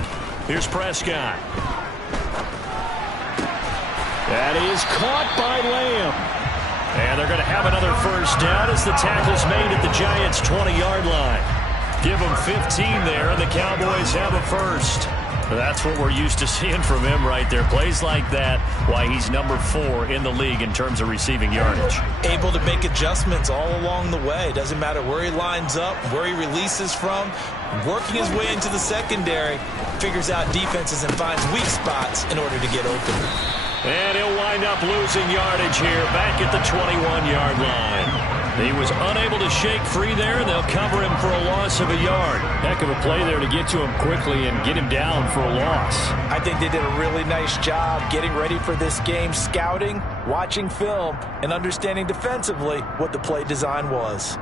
Here's Prescott. That is caught by Lamb. And they're going to have another first down as the tackle's made at the Giants' 20-yard line. Give them 15 there, and the Cowboys have a first. That's what we're used to seeing from him right there. Plays like that, why he's number 4 in the league in terms of receiving yardage. Able to make adjustments all along the way. Doesn't matter where he lines up, where he releases from. Working his way into the secondary, figures out defenses and finds weak spots in order to get open. And he'll wind up losing yardage here back at the 21-yard line. He was unable to shake free there, and they'll cover him for a loss of a yard. Heck of a play there to get to him quickly and get him down for a loss. I think they did a really nice job getting ready for this game, scouting, watching film, and understanding defensively what the play design was.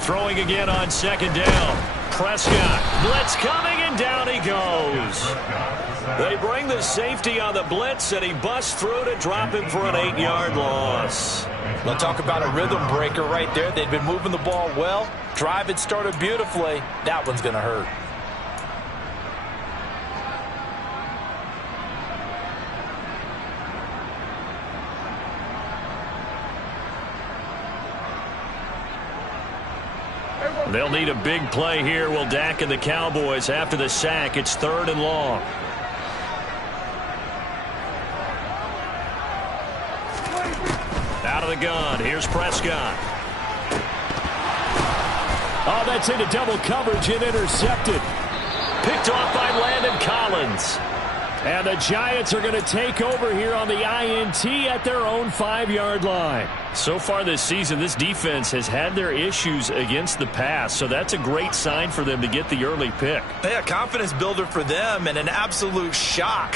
Throwing again on 2nd down. Prescott. Blitz coming, and down he goes. They bring the safety on the blitz, and he busts through to drop him for an 8-yard loss. We'll talk about a rhythm breaker right there. They've been moving the ball well. Drive had started beautifully. That one's going to hurt. They'll need a big play here. Will Dak and the Cowboys after the sack. It's 3rd and long. Out of the gun. Here's Prescott. Oh, that's into double coverage and intercepted. Picked off by Landon Collins. And the Giants are going to take over here on the INT at their own 5-yard line. So far this season, this defense has had their issues against the pass, so that's a great sign for them to get the early pick. Yeah, confidence builder for them and an absolute shock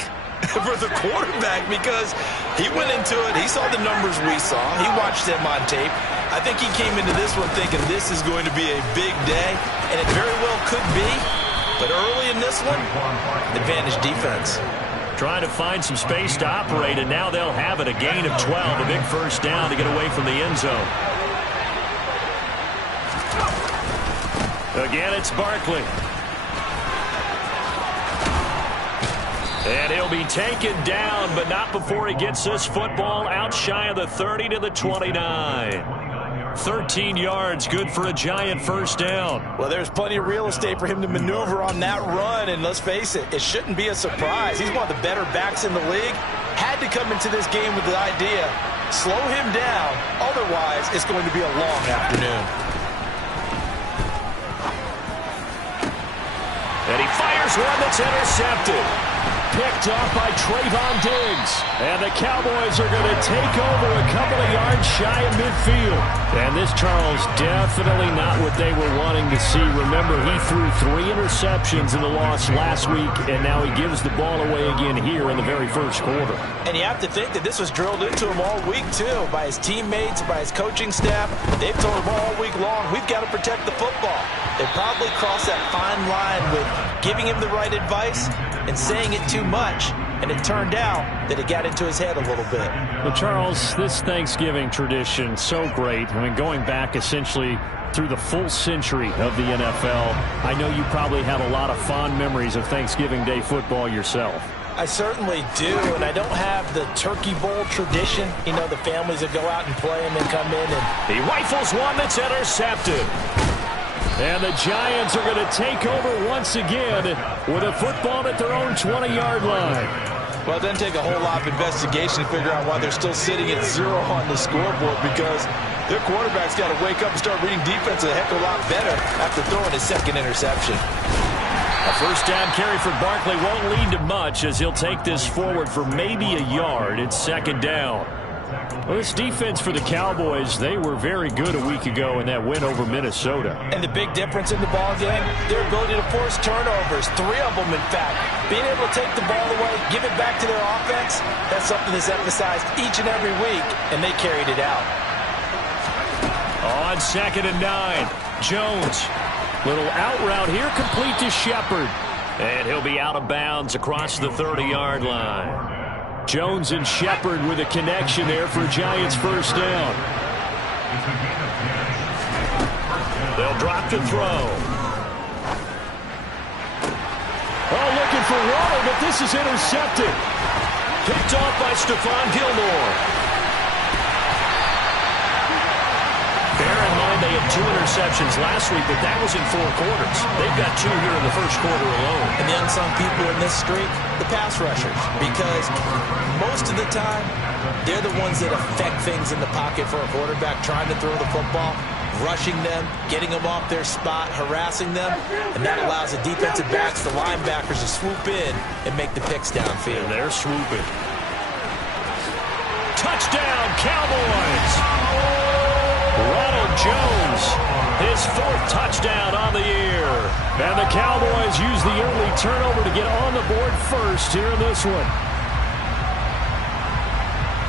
for the quarterback because he went into it. He saw the numbers we saw. He watched them on tape. I think he came into this one thinking this is going to be a big day, and it very well could be. But early in this one, advantage defense. Trying to find some space to operate, and now they'll have it. A gain of 12, a big first down to get away from the end zone. Again, it's Barkley. And he'll be taken down, but not before he gets this football out shy of the 30 to the 29. 13 yards, good for a Giant first down. Well, there's plenty of real estate for him to maneuver on that run, and let's face it, it shouldn't be a surprise. He's one of the better backs in the league. Had to come into this game with the idea, slow him down, otherwise it's going to be a long afternoon. And he fires one that's intercepted. Picked off by Trayvon Diggs. And the Cowboys are going to take over a couple of yards shy of midfield. And this, Charles, definitely not what they were wanting to see. Remember, he threw 3 interceptions in the loss last week, and now he gives the ball away again here in the very first quarter. And you have to think that this was drilled into him all week, too, by his teammates, by his coaching staff. They've told him all week long, we've got to protect the football. They probably crossed that fine line with giving him the right advice and saying it too much, and it turned out that it got into his head a little bit. Well, Charles, this Thanksgiving tradition, so great. I mean, going back essentially through the full century of the NFL, I know you probably have a lot of fond memories of Thanksgiving Day football yourself. I certainly do, and I don't have the Turkey Bowl tradition. You know, the families that go out and play and then come in and... He rifles one that's intercepted. And the Giants are going to take over once again with a football at their own 20-yard line. Well, it doesn't take a whole lot of investigation to figure out why they're still sitting at 0 on the scoreboard, because their quarterback's got to wake up and start reading defense a heck of a lot better after throwing his second interception. A first down carry for Barkley won't lead to much as he'll take this forward for maybe a yard. It's 2nd down. Well, this defense for the Cowboys, they were very good a week ago in that win over Minnesota. And the big difference in the ball game, their ability to force turnovers, 3 of them, in fact. Being able to take the ball away, give it back to their offense, that's something that's emphasized each and every week, and they carried it out. On 2nd and 9, Jones. Little out route here, complete to Shepard. And he'll be out of bounds across the 30-yard line. Jones and Shepard with a connection there for Giants first down. They'll drop to throw. Oh, looking for water, but this is intercepted. Picked off by Stephon Gilmore. Bear in mind they had 2 interceptions last week, but that was in 4 quarters. They've got 2 here in the first quarter alone. And the unsung people in this streak, the pass rushers, because most of the time, they're the ones that affect things in the pocket for a quarterback, trying to throw the football, rushing them, getting them off their spot, harassing them, and that allows the defensive backs, the linebackers, to swoop in and make the picks downfield. And they're swooping. Touchdown, Cowboys! Ronald Jones, his 4th touchdown on the year. And the Cowboys use the early turnover to get on the board first here in this one.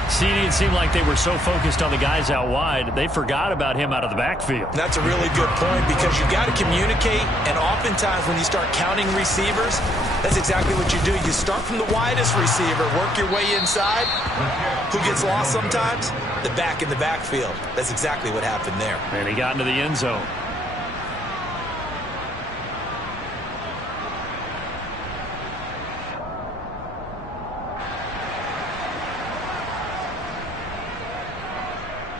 CD, it seemed like they were so focused on the guys out wide, they forgot about him out of the backfield. That's a really good point, because you got to communicate, and oftentimes when you start counting receivers, that's exactly what you do. You start from the widest receiver, work your way inside. Who gets lost sometimes? The back in the backfield. That's exactly what happened there. And he got into the end zone.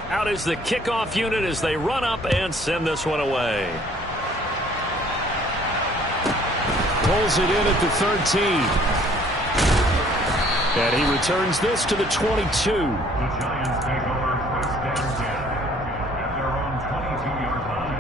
Out is the kickoff unit as they run up and send this one away. pulls it in at the 13. And he returns this to the 22. The Giants take over first and 10 at their own 22-yard line.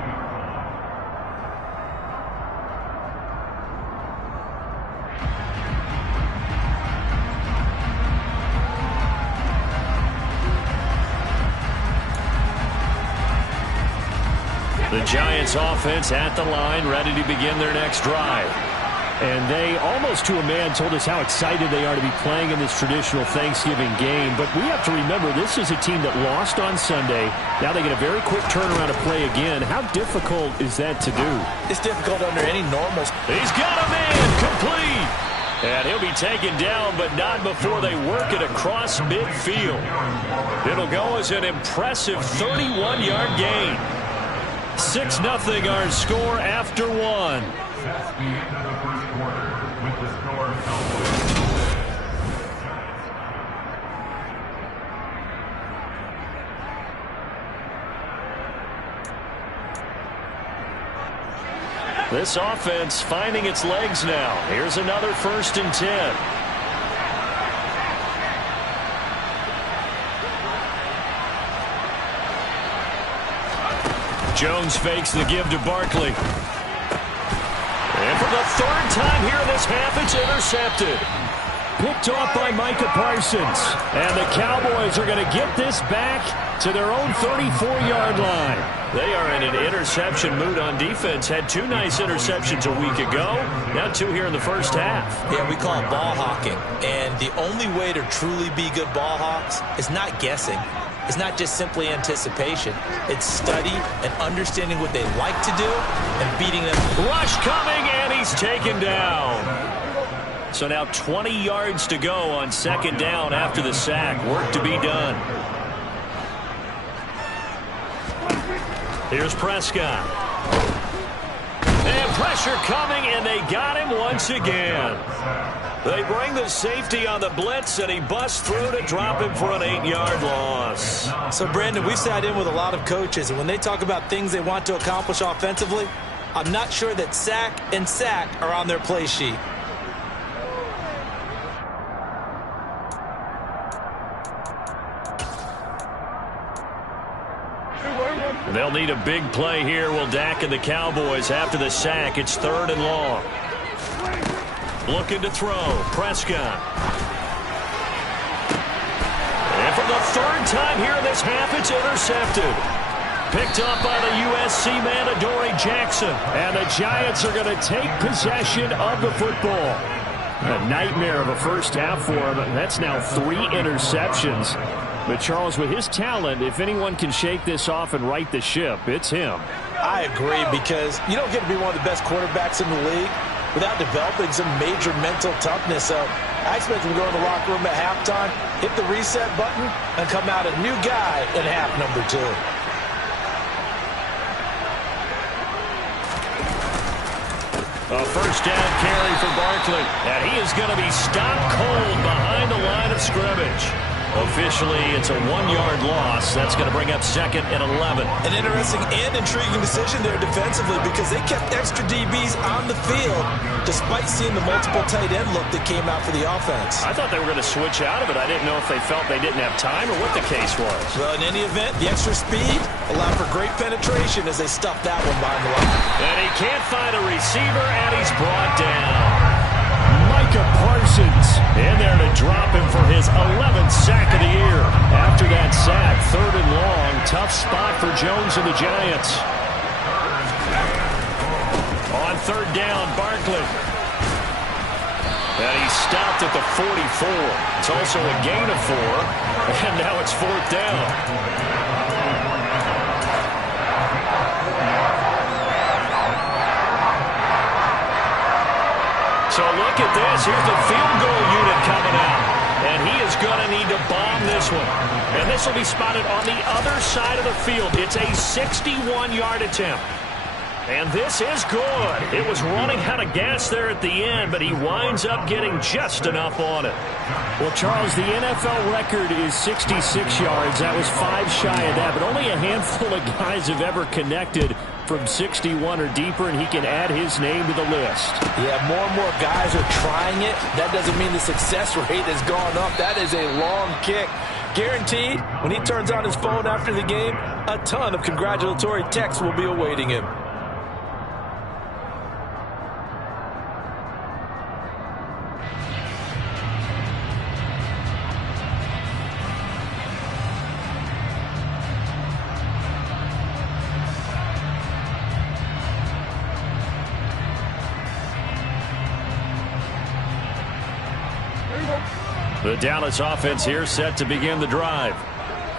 The Giants offense at the line, ready to begin their next drive. And they, almost to a man, told us how excited they are to be playing in this traditional Thanksgiving game. But we have to remember, this is a team that lost on Sunday. Now they get a very quick turnaround to play again. How difficult is that to do? It's difficult under any normal. He's got a man, complete. And he'll be taken down, but not before they work it across midfield. It'll go as an impressive 31-yard gain. 6-0 our score after one. That's the end of the first quarter with the score Cowboys. This offense finding its legs now. Here's another 1st and 10. Jones fakes the give to Barkley. And for the 3rd time here in this half, it's intercepted. Picked off by Micah Parsons. And the Cowboys are going to get this back to their own 34-yard line. They are in an interception mood on defense. Had 2 nice interceptions a week ago. Now 2 here in the first half. Yeah, we call it ball hawking. And the only way to truly be good ball hawks is not guessing. It's not just simply anticipation. It's study and understanding what they like to do and beating them. Rush coming, and he's taken down. So now 20 yards to go on 2nd down after the sack. Work to be done. Here's Prescott. And pressure coming, and they got him once again. They bring the safety on the blitz, and he busts through to drop him for an 8-yard loss. So, Brandon, we've sat in with a lot of coaches, and when they talk about things they want to accomplish offensively, I'm not sure that sack and sack are on their play sheet. They'll need a big play here. Will Dak and the Cowboys after the sack. It's 3rd and long. Looking to throw. Prescott. And for the 3rd time here in this half, it's intercepted. Picked up by the USC man, Adoree Jackson. And the Giants are going to take possession of the football. A nightmare of a first half for him. That's now 3 interceptions. But, Charles, with his talent, if anyone can shake this off and right the ship, it's him. I agree, because you don't get to be one of the best quarterbacks in the league without developing some major mental toughness. So I expect him to go in the locker room at halftime, hit the reset button, and come out a new guy in half number 2. A 1st down carry for Barkley. And he is going to be stopped cold behind the line of scrimmage. Officially, it's a 1-yard loss. That's going to bring up 2nd and 11. An interesting and intriguing decision there defensively, because they kept extra DBs on the field despite seeing the multiple tight end look that came out for the offense. I thought they were going to switch out of it. I didn't know if they felt they didn't have time or what the case was. Well, in any event, the extra speed allowed for great penetration as they stuffed that one behind the line. And he can't find a receiver, and he's brought down. Micah Parsons in there to drop him for his 11th sack of the year. After that sack, 3rd and long, tough spot for Jones and the Giants. On 3rd down, Barkley. And he's stopped at the 44. It's also a gain of 4, and now it's 4th down. So look at this. Here's the field goal unit coming out. And he is going to need to bomb this one. And this will be spotted on the other side of the field. It's a 61-yard attempt. And this is good. It was running out of gas there at the end, but he winds up getting just enough on it. Well, Charles, the NFL record is 66 yards. That was 5 shy of that, but only a handful of guys have ever connected from 61 or deeper, and he can add his name to the list. Yeah, more and more guys are trying it. That doesn't mean the success rate has gone up. That is a long kick. Guaranteed, when he turns on his phone after the game, a ton of congratulatory texts will be awaiting him. The Dallas offense here set to begin the drive.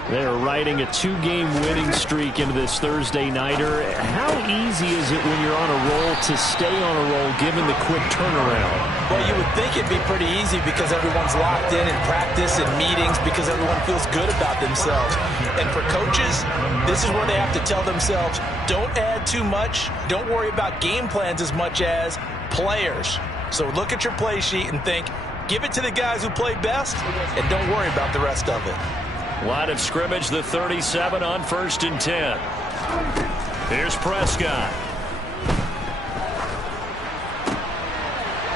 They're riding a two-game winning streak into this Thursday nighter. How easy is it when you're on a roll to stay on a roll given the quick turnaround? Well, you would think it'd be pretty easy because everyone's locked in practice and meetings because everyone feels good about themselves. And for coaches, this is where they have to tell themselves, don't add too much, don't worry about game plans as much as players. So look at your play sheet and think, give it to the guys who play best, and don't worry about the rest of it. Line of scrimmage, the 37 on 1st and 10. Here's Prescott.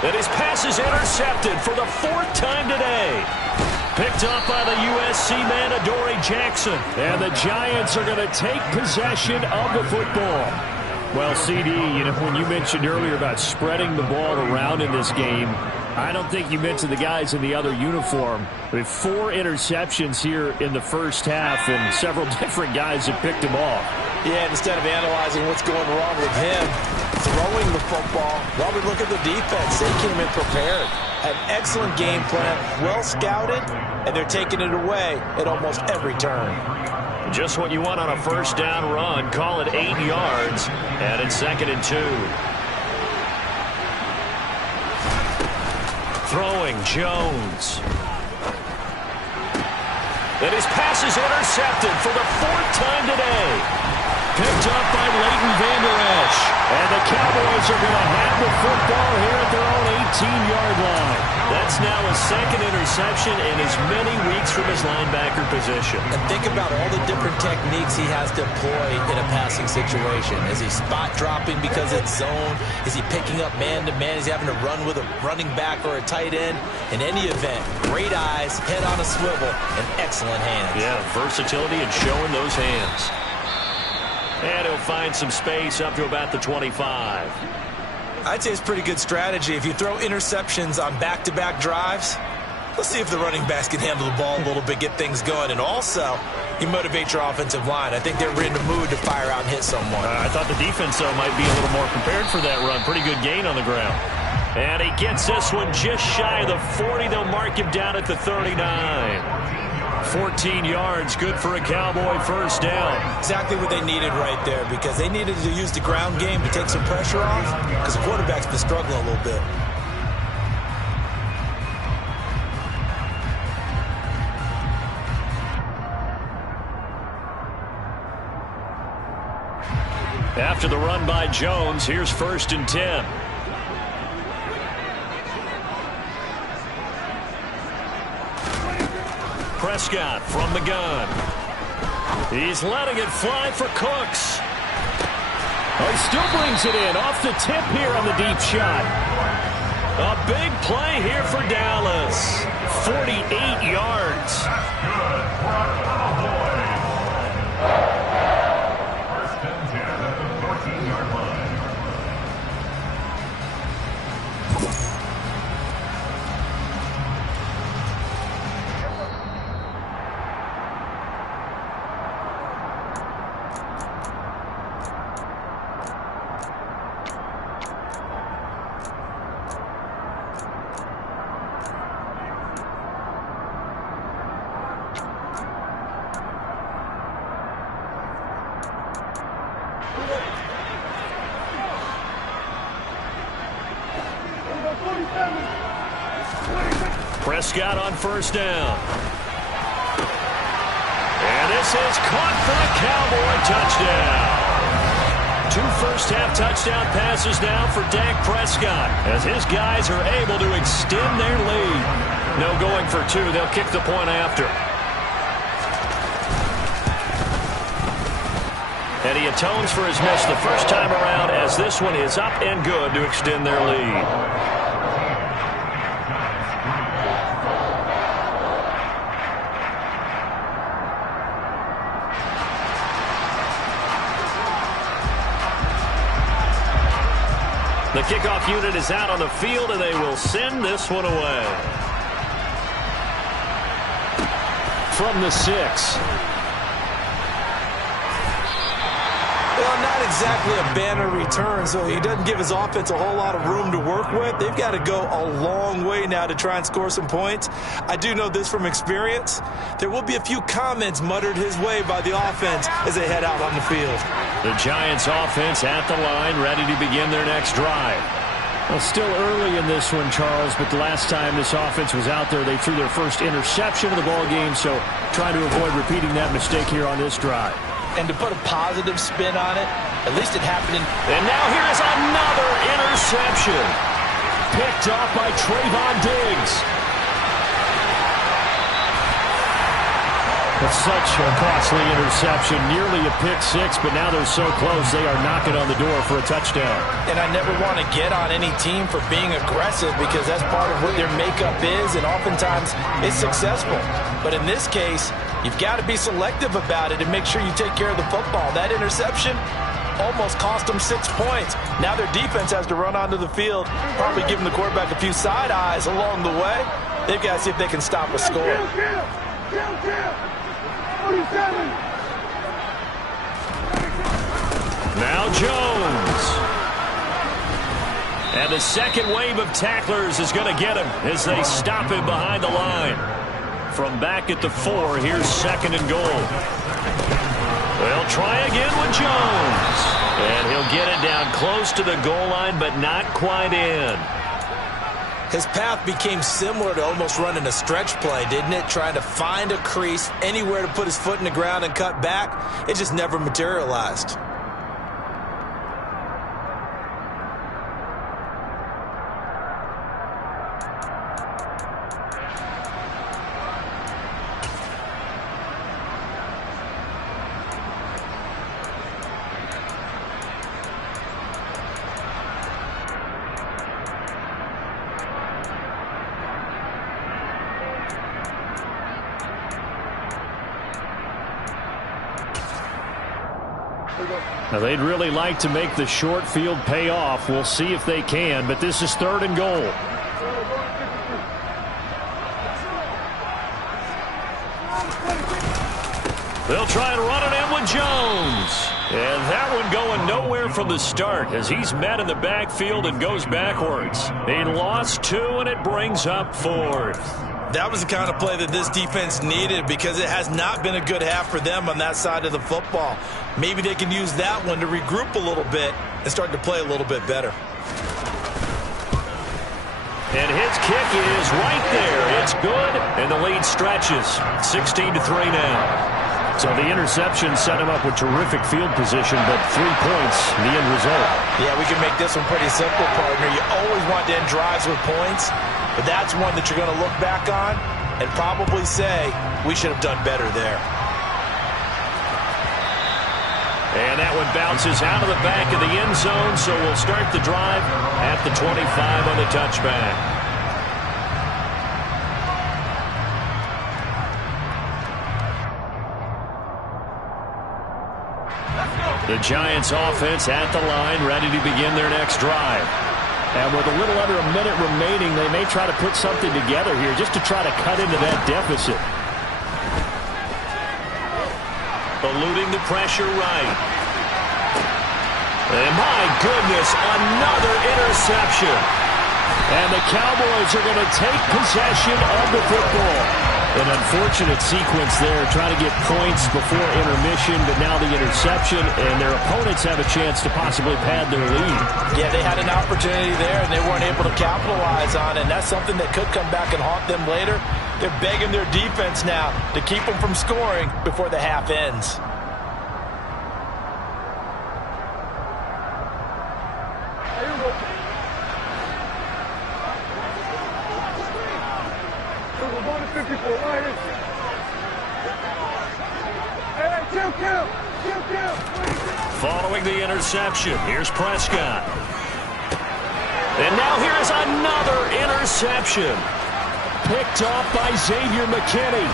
And his pass is intercepted for the 4th time today. Picked up by the USC man, Adoree Jackson. And the Giants are going to take possession of the football. Well, CD, when you mentioned earlier about spreading the ball around in this game, I don't think you mentioned the guys in the other uniform. We have 4 interceptions here in the first half, and several different guys have picked them off. Yeah, instead of analyzing what's going wrong with him, throwing the football, well, we look at the defense. They came in prepared. An excellent game plan, well scouted, and they're taking it away at almost every turn. Just what you want on a first down run. Call it 8 yards, and it's 2nd and 2. Throwing, Jones. And his pass is intercepted for the 4th time today. Picked up by Leighton Vander Esch. And the Cowboys are going to have the football here at their own 18-yard line. That's now his 2nd interception in as many weeks from his linebacker position. And think about all the different techniques he has to employ in a passing situation. Is he spot dropping because it's zone? Is he picking up man-to-man? Is he having to run with a running back or a tight end? In any event, great eyes, head on a swivel, and excellent hands. Yeah, versatility and showing those hands. And he'll find some space up to about the 25. I'd say it's pretty good strategy. If you throw interceptions on back-to-back drives, let's see if the running backs can handle the ball a little bit, get things going. And also, you motivate your offensive line. I think they're in the mood to fire out and hit someone. I thought the defense, though, might be a little more prepared for that run. Pretty good gain on the ground. And he gets this one just shy of the 40. They'll mark him down at the 39. 14 yards, good for a Cowboy first down. Exactly what they needed right there, because they needed to use the ground game to take some pressure off, because the quarterback's been struggling a little bit. After the run by Jones, here's 1st and 10. Prescott from the gun. He's letting it fly for Cooks. Oh, he still brings it in off the tip here on the deep shot. A big play here for Dallas. 48 yards. First and 10 at the 14-yard line. Prescott on first down. And this is caught for a Cowboy touchdown. 2 first-half touchdown passes now for Dak Prescott as his guys are able to extend their lead. No going for 2. They'll kick the point after. And he atones for his miss the first time around as this one is up and good to extend their lead. The kickoff unit is out on the field, and they will send this one away. From the 6. Well, not exactly a banner return, so he doesn't give his offense a whole lot of room to work with. They've got to go a long way now to try and score some points. I do know this from experience. There will be a few comments muttered his way by the offense as they head out on the field. The Giants offense at the line, ready to begin their next drive. Well, still early in this one, Charles, but the last time this offense was out there, they threw their first interception of the ball game, so trying to avoid repeating that mistake here on this drive. And to put a positive spin on it, at least it happened in... And now here is another interception. Picked off by Trayvon Diggs. It's such a costly interception, nearly a pick six, but now they're so close they are knocking on the door for a touchdown. And I never want to get on any team for being aggressive because that's part of what their makeup is, and oftentimes it's successful. But in this case, you've got to be selective about it and make sure you take care of the football. That interception almost cost them 6 points. Now their defense has to run onto the field, probably giving the quarterback a few side eyes along the way. They've got to see if they can stop a score. Now Jones. And the second wave of tacklers is going to get him as they stop him behind the line. From back at the 4, here's second and goal. They'll try again with Jones. And he'll get it down close to the goal line, but not quite in. His path became similar to almost running a stretch play, didn't it? Trying to find a crease, anywhere to put his foot in the ground and cut back. It just never materialized. Now, they'd really like to make the short field pay off. We'll see if they can, but this is third and goal. They'll try and run it in with Jones. And that one going nowhere from the start as he's met in the backfield and goes backwards. He lost 2, and it brings up 4th. That was the kind of play that this defense needed because it has not been a good half for them on that side of the football. Maybe they can use that one to regroup a little bit and start to play a little bit better. And his kick is right there. It's good, and the lead stretches. 16-3 now. So the interception set him up with terrific field position, but 3 points, the end result. Yeah, we can make this one pretty simple, partner. You always want to end drives with points, but that's one that you're going to look back on and probably say, we should have done better there. And that one bounces out of the back of the end zone, so we'll start the drive at the 25 on the touchback. The Giants offense at the line, ready to begin their next drive. And with a little under a minute remaining, they may try to put something together here just to try to cut into that deficit. Eluding the pressure right. And my goodness, another interception. And the Cowboys are going to take possession of the football. An unfortunate sequence there, trying to get points before intermission, but now the interception, and their opponents have a chance to possibly pad their lead. Yeah, they had an opportunity there, and they weren't able to capitalize on it, and that's something that could come back and haunt them later. They're begging their defense now to keep them from scoring before the half ends. Following the interception, here's Prescott. And now here is another interception. Picked off by Xavier McKinney.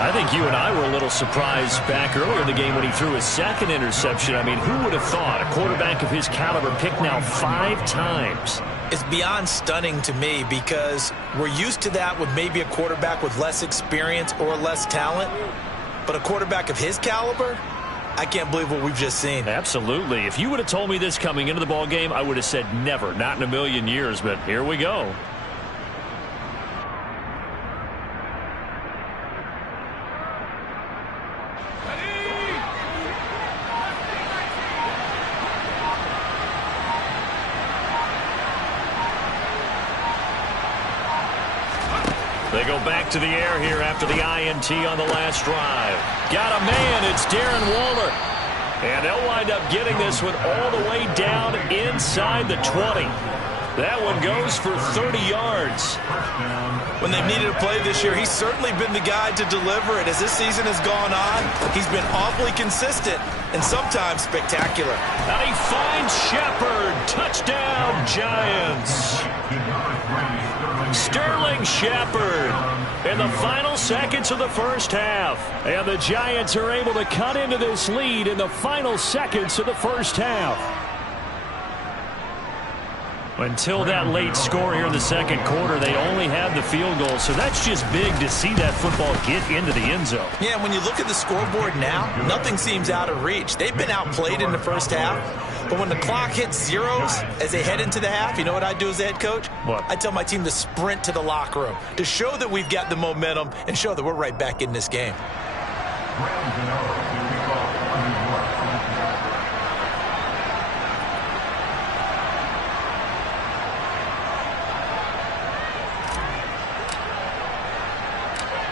I think you and I were a little surprised back earlier in the game when he threw his second interception. I mean, who would have thought a quarterback of his caliber picked now 5 times? It's beyond stunning to me because we're used to that with maybe a quarterback with less experience or less talent. But a quarterback of his caliber, I can't believe what we've just seen. Absolutely. If you would have told me this coming into the ball game, I would have said never, not in a million years. But here we go. They go back to the air here after the INT on the last drive. Got a man. It's Darren Waller. And they'll wind up getting this one all the way down inside the 20. That one goes for 30 yards. When they've needed a play this year, he's certainly been the guy to deliver it. As this season has gone on, he's been awfully consistent and sometimes spectacular. And he finds Shepard. Touchdown, Giants. Sterling Shepard in the final seconds of the first half. And the Giants are able to cut into this lead in the final seconds of the first half. Until that late score here in the second quarter, they only had the field goal. So that's just big to see that football get into the end zone. Yeah, when you look at the scoreboard now, nothing seems out of reach. They've been outplayed in the first half. But when the clock hits zeros as they head into the half, you know what I do as the head coach? What? I tell my team to sprint to the locker room to show that we've got the momentum and show that we're right back in this game.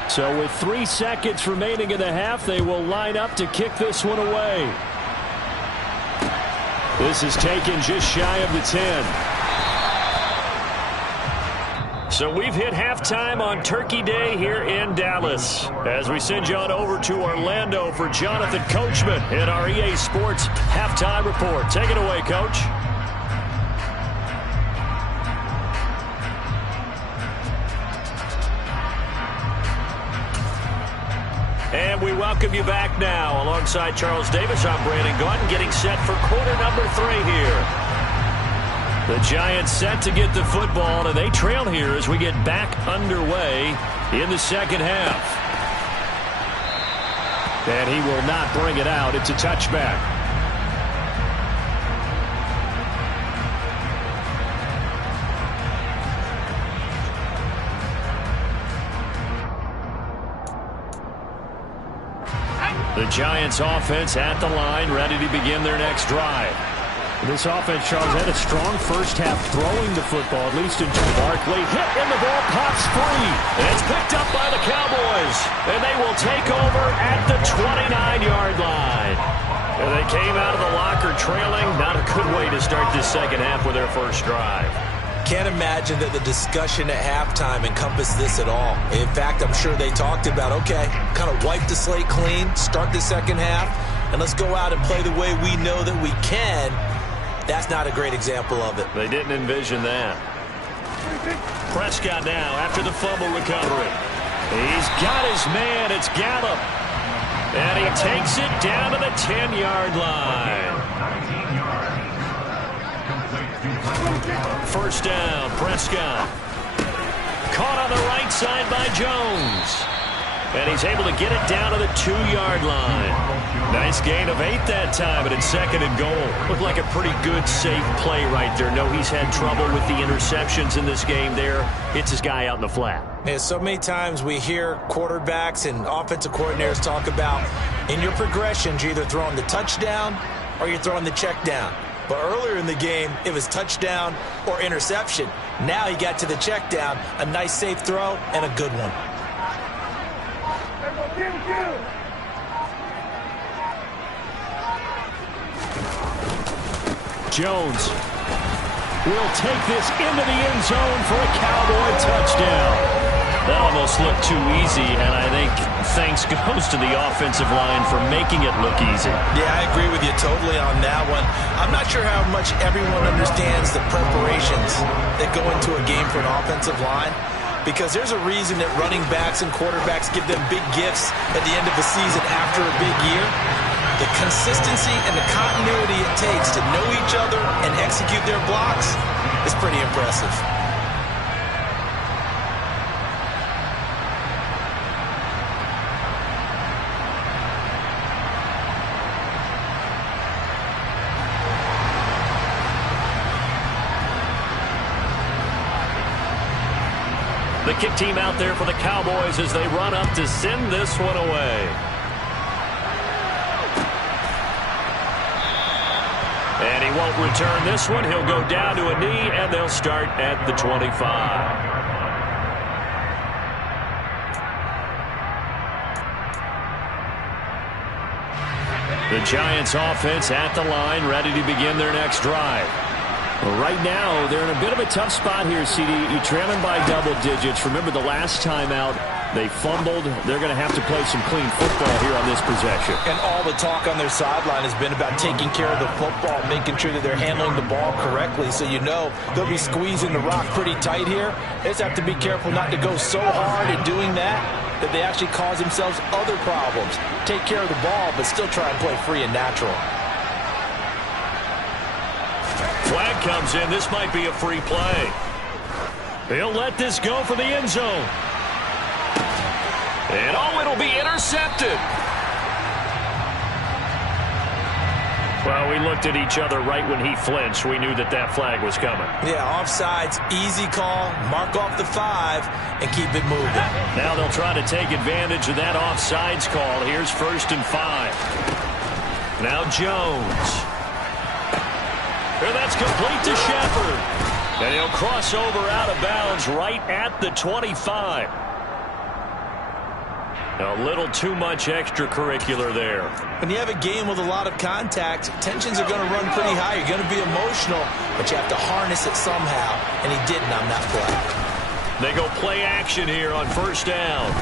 So with 3 seconds remaining in the half, they will line up to kick this one away. This is taken just shy of the 10. So we've hit halftime on Turkey Day here in Dallas. As we send you on over to Orlando for Jonathan Coachman in our EA Sports Halftime Report. Take it away, Coach. And we welcome you back now. Alongside Charles Davis, I'm Brandon Gaudin, getting set for quarter number 3 here. The Giants set to get the football, and they trail here as we get back underway in the second half. And he will not bring it out. It's a touchback. The Giants offense at the line, ready to begin their next drive. This offense, Charles, had a strong first half throwing the football, at least until Barkley hit and the ball pops free. And it's picked up by the Cowboys. And they will take over at the 29-yard line. And they came out of the locker trailing. Not a good way to start this second half with their first drive. Can't imagine that the discussion at halftime encompassed this at all. In fact, I'm sure they talked about, okay, kind of wipe the slate clean, start the second half, and let's go out and play the way we know that we can. That's not a great example of it. They didn't envision that. Prescott now after the fumble recovery. He's got his man. It's Gallup. And he takes it down to the 10-yard line. First down, Prescott. Caught on the right side by Jones. And he's able to get it down to the 2-yard line. Nice gain of 8 that time, but it's second and goal. Looked like a pretty good, safe play right there. No, he's had trouble with the interceptions in this game there. Hits his guy out in the flat. Yeah, so many times we hear quarterbacks and offensive coordinators talk about in your progressions, you're either throwing the touchdown or you're throwing the check down. But earlier in the game, it was touchdown or interception. Now he got to the check down, a nice safe throw, and a good one. Jones will take this into the end zone for a Cowboy touchdown. That almost looked too easy, and I think thanks goes to the offensive line for making it look easy. Yeah, I agree with you totally on that one. I'm not sure how much everyone understands the preparations that go into a game for an offensive line, because there's a reason that running backs and quarterbacks give them big gifts at the end of the season after a big year. The consistency and the continuity it takes to know each other and execute their blocks is pretty impressive. The kick team out there for the Cowboys as they run up to send this one away. And he won't return this one. He'll go down to a knee, and they'll start at the 25. The Giants offense at the line, ready to begin their next drive. Well, right now, they're in a bit of a tough spot here, CD. You trail them by double digits. Remember the last time out, they fumbled. They're going to have to play some clean football here on this possession. And all the talk on their sideline has been about taking care of the football, making sure that they're handling the ball correctly. So you know they'll be squeezing the rock pretty tight here. They just have to be careful not to go so hard in doing that they actually cause themselves other problems. Take care of the ball, but still try and play free and natural. Flag comes in. This might be a free play. He'll let this go for the end zone. And it'll be intercepted. Well, we looked at each other right when he flinched. We knew that that flag was coming. Yeah, offsides, easy call, mark off the 5, and keep it moving. Now they'll try to take advantage of that offsides call. Here's 1st and 5. Now Jones. And that's complete to Shepard. And he'll cross over out of bounds right at the 25. A little too much extracurricular there. When you have a game with a lot of contact, tensions are going to run pretty high. You're going to be emotional, but you have to harness it somehow, and he didn't on that play. They go play action here on 1st down.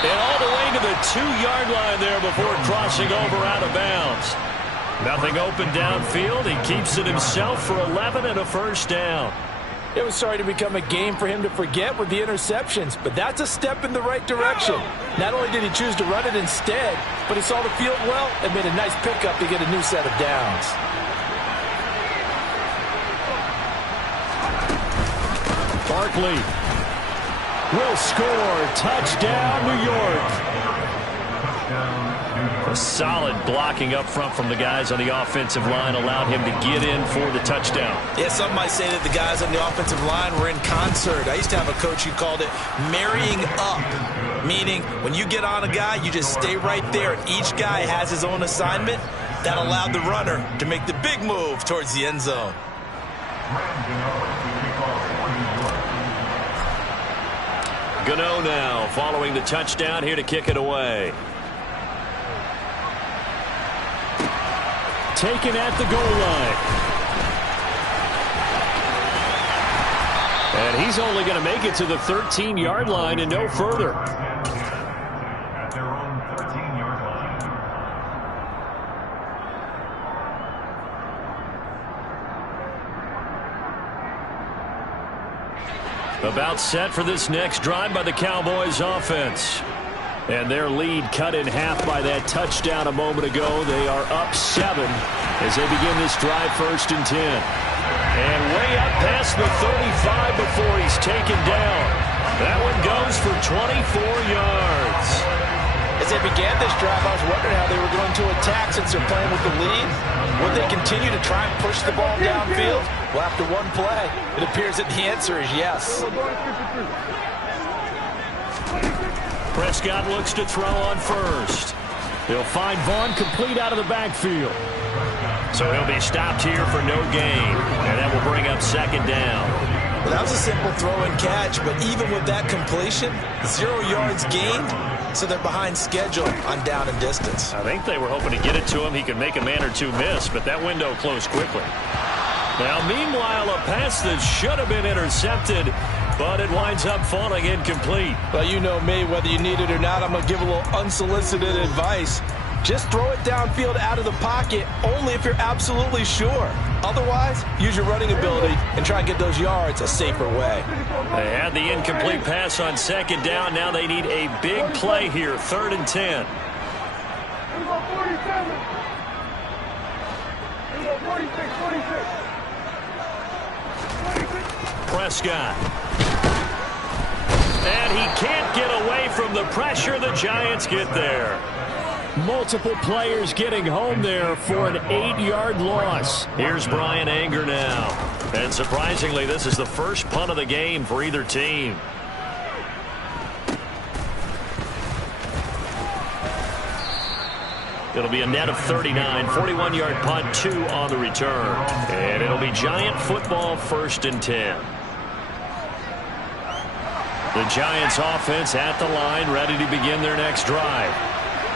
And all the way to the 2-yard line there before crossing over out of bounds. Nothing open downfield. He keeps it himself for 11 and a 1st down. It was starting to become a game for him to forget with the interceptions, but that's a step in the right direction. Not only did he choose to run it instead, but he saw the field well and made a nice pickup to get a new set of downs. Barkley will score. Touchdown, New York. A solid blocking up front from the guys on the offensive line allowed him to get in for the touchdown. Yeah, some might say that the guys on the offensive line were in concert. I used to have a coach who called it marrying up, meaning when you get on a guy, you just stay right there. Each guy has his own assignment. That allowed the runner to make the big move towards the end zone. Gano now following the touchdown here to kick it away. Taken at the goal line. And he's only going to make it to the 13-yard line and no further. At their own 13-yard line. About set for this next drive by the Cowboys offense. And their lead cut in half by that touchdown a moment ago. They are up 7 as they begin this drive 1st and 10. And way up past the 35 before he's taken down. That one goes for 24 yards. As they began this drive, I was wondering how they were going to attack since they're playing with the lead. Would they continue to try and push the ball downfield? Well, after one play, it appears that the answer is yes. Prescott looks to throw on 1st. He'll find Vaughn complete out of the backfield. So he'll be stopped here for no gain. And that will bring up 2nd down. Well, that was a simple throw and catch, but even with that completion, 0 yards gained, so they're behind schedule on down and distance. I think they were hoping to get it to him. He could make a man or two miss, but that window closed quickly. Now, meanwhile, a pass that should have been intercepted, but it winds up falling incomplete. Well, you know me, whether you need it or not, I'm going to give a little unsolicited advice. Just throw it downfield out of the pocket only if you're absolutely sure. Otherwise, use your running ability and try and get those yards a safer way. They had the incomplete pass on second down. Now they need a big play here, 3rd and 10. Prescott. And he can't get away from the pressure. The Giants get there. Multiple players getting home there for an 8-yard loss. Here's Brian Anger now. And surprisingly, this is the first punt of the game for either team. It'll be a net of 39, 41-yard punt, 2 on the return. And it'll be Giant football, 1st and 10. The Giants offense at the line, ready to begin their next drive.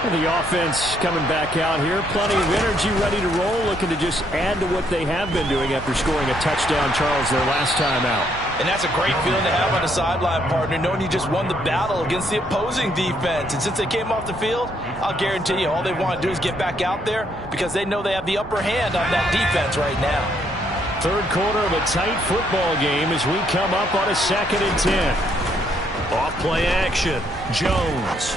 And the offense coming back out here. Plenty of energy, ready to roll, looking to just add to what they have been doing after scoring a touchdown, Charles, their last time out. And that's a great feeling to have on the sideline, partner, knowing you just won the battle against the opposing defense. And since they came off the field, I'll guarantee you all they want to do is get back out there because they know they have the upper hand on that defense right now. 3rd quarter of a tight football game as we come up on a 2nd and 10. Off play action. Jones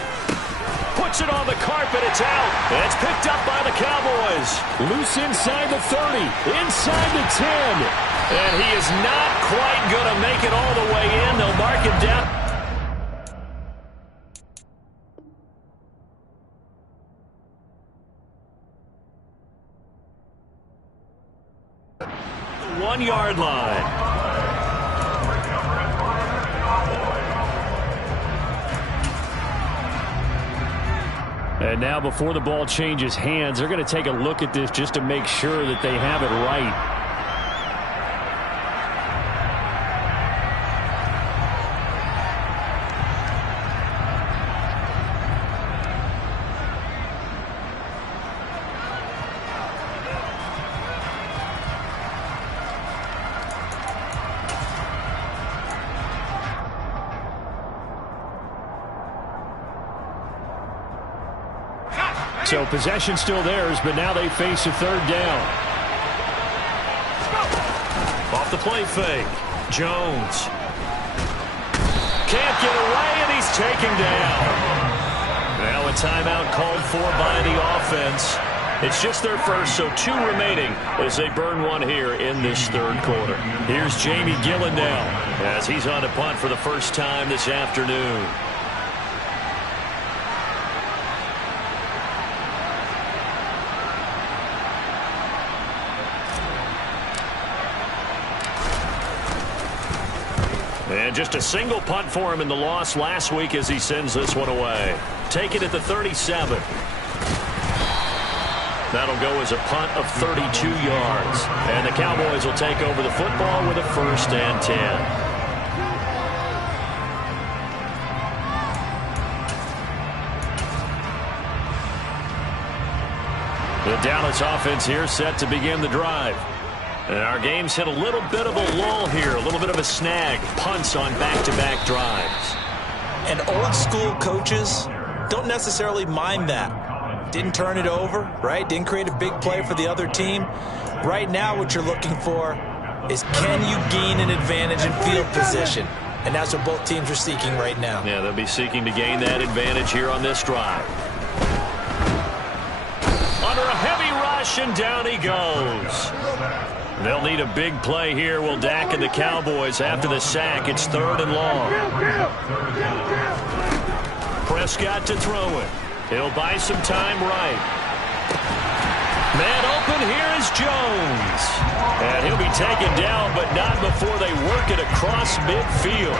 puts it on the carpet. It's out. And it's picked up by the Cowboys. Loose inside the 30, inside the 10. And he is not quite going to make it all the way in. They'll mark him down. The 1-yard line. And now before the ball changes hands, they're going to take a look at this just to make sure that they have it right. So possession still theirs, but now they face a 3rd down. Off the play fake. Jones. Can't get away, and he's taken down. Now a timeout called for by the offense. It's just their first, so 2 remaining as they burn one here in this 3rd quarter. Here's Jamie Gillen now as he's on to punt for the first time this afternoon. And just a single punt for him in the loss last week as he sends this one away. Take it at the 37. That'll go as a punt of 32 yards. And the Cowboys will take over the football with a 1st and 10. The Dallas offense here set to begin the drive. And our game's hit a little bit of a lull here, a little bit of a snag. Punts on back-to-back drives. And old-school coaches don't necessarily mind that. Didn't turn it over, right? Didn't create a big play for the other team. Right now what you're looking for is can you gain an advantage in field position? And that's what both teams are seeking right now. Yeah, they'll be seeking to gain that advantage here on this drive. Under a heavy rush, and down he goes. They'll need a big play here. Will Dak and the Cowboys after the sack. It's 3rd and long. Prescott to throw it. He'll buy some time right. Man open, here is Jones. And he'll be taken down, but not before they work it across midfield.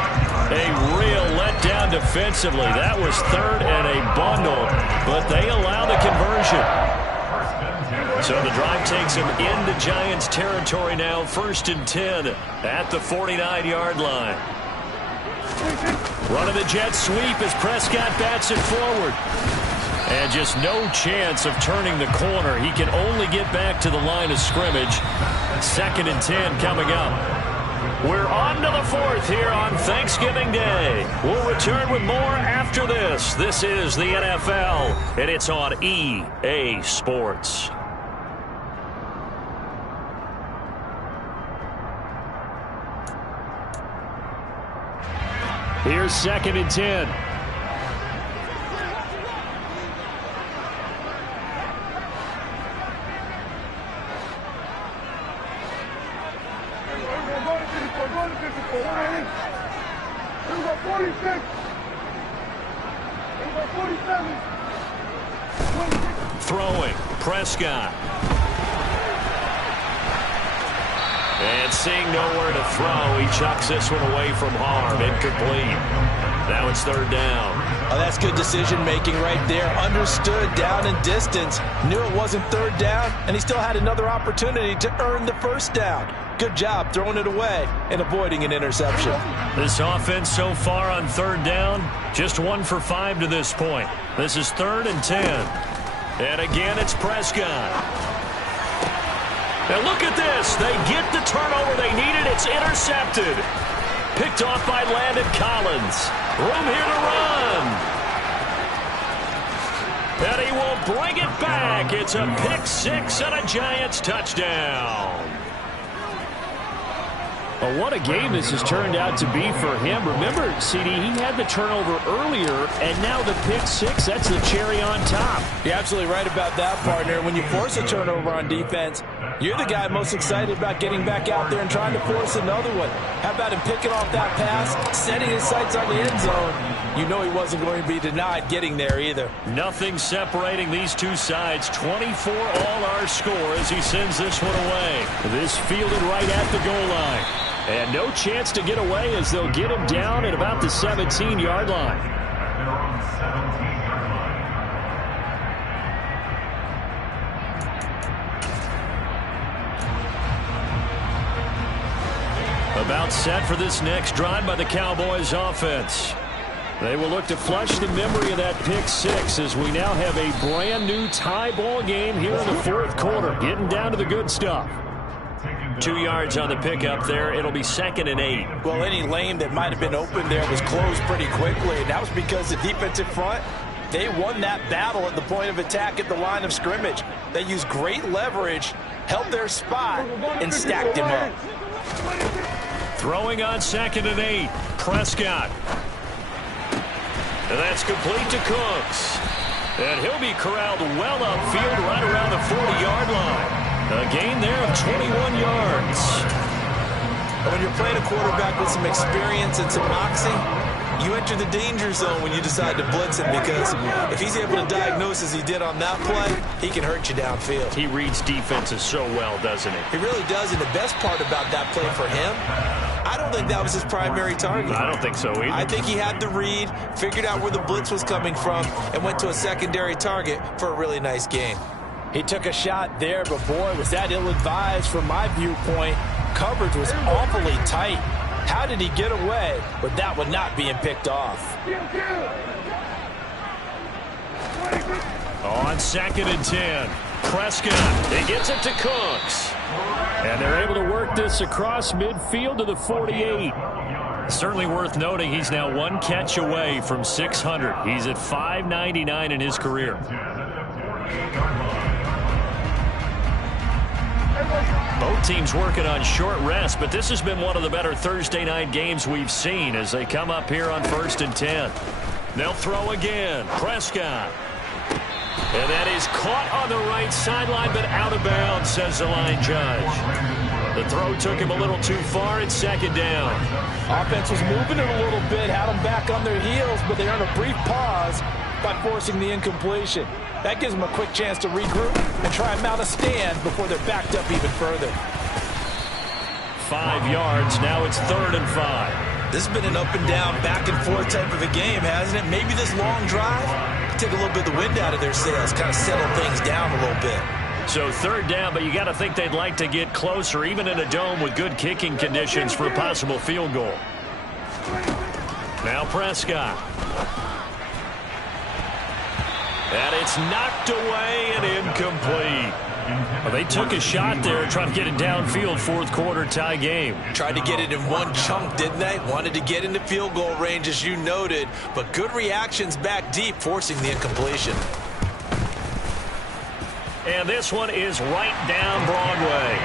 A real letdown defensively. That was 3rd and a bundle, but they allow the conversion. So the drive takes him into Giants territory now. 1st and 10 at the 49-yard line. Running the jet sweep as Prescott bats it forward. And just no chance of turning the corner. He can only get back to the line of scrimmage. 2nd and 10 coming up. We're on to the 4th here on Thanksgiving Day. We'll return with more after this. This is the NFL, and it's on EA Sports. Here's 2nd and 10. Throwing, Prescott. And seeing nowhere to throw, he chucks this one away from harm. Incomplete. Now it's 3rd down. Oh, that's good decision-making right there. Understood down and distance. Knew it wasn't 3rd down, and he still had another opportunity to earn the 1st down. Good job throwing it away and avoiding an interception. This offense so far on 3rd down, just 1 for 5 to this point. This is 3rd and 10. And again, it's Prescott. Now look at this. They get the turnover they needed. It's intercepted. Picked off by Landon Collins. Room here to run. And he will bring it back. It's a pick 6 and a Giants touchdown. Well, what a game this has turned out to be for him. Remember, CD, he had the turnover earlier, and now the pick 6, that's the cherry on top. You're absolutely right about that, partner. When you force a turnover on defense, you're the guy most excited about getting back out there and trying to force another one. How about him picking off that pass, setting his sights on the end zone? You know he wasn't going to be denied getting there either. Nothing separating these two sides. 24 all our score as he sends this one away. This fielded right at the goal line. And no chance to get away as they'll get him down at about the 17-yard line. They're on the 17-yard line. About set for this next drive by the Cowboys offense. They will look to flush the memory of that pick 6 as we now have a brand new tie ball game here in the 4th quarter. Getting down to the good stuff. 2 yards on the pickup there. It'll be 2nd and 8. Well, any lane that might have been open there was closed pretty quickly, and that was because the defensive front, they won that battle at the point of attack at the line of scrimmage. They used great leverage, held their spot, and stacked him up. Throwing on 2nd and 8. Prescott. And that's complete to Cooks. And he'll be corralled well upfield right around the 40-yard line. A gain there of 21 yards. When you're playing a quarterback with some experience and some moxie, you enter the danger zone when you decide to blitz him, because if he's able to diagnose as he did on that play, he can hurt you downfield. He reads defenses so well, doesn't he? He really does, and the best part about that play for him, I don't think that was his primary target. I don't think so either. I think he had the read, figured out where the blitz was coming from, and went to a secondary target for a really nice gain. He took a shot there, but boy, was that ill-advised from my viewpoint. Coverage was awfully tight. How did he get away with that one not being picked off? On 2nd and 10, Prescott. He gets it to Cooks. And they're able to work this across midfield to the 48. Certainly worth noting he's now 1 catch away from 600. He's at 599 in his career. Both teams working on short rest, but this has been one of the better Thursday night games we've seen as they come up here on 1st and 10. They'll throw again. Prescott. And that is caught on the right sideline, but out of bounds, says the line judge. The throw took him a little too far. It's 2nd down. Offense was moving it a little bit, had them back on their heels, but they earned a brief pause by forcing the incompletion. That gives them a quick chance to regroup and try and mount a stand before they're backed up even further. 5 yards. Now it's 3rd and 5. This has been an up and down, back and forth type of a game, hasn't it? Maybe this long drive take a little bit of the wind out of their sails, kind of settle things down a little bit. So 3rd down, but you got to think they'd like to get closer, even in a dome with good kicking conditions for a possible field goal. Now Prescott. And it's knocked away and incomplete. Well, they took a shot there, trying to get it downfield, fourth quarter tie game. Tried to get it in one chunk, didn't they? Wanted to get into field goal range, as you noted, but good reactions back deep, forcing the incompletion. And this one is right down Broadway.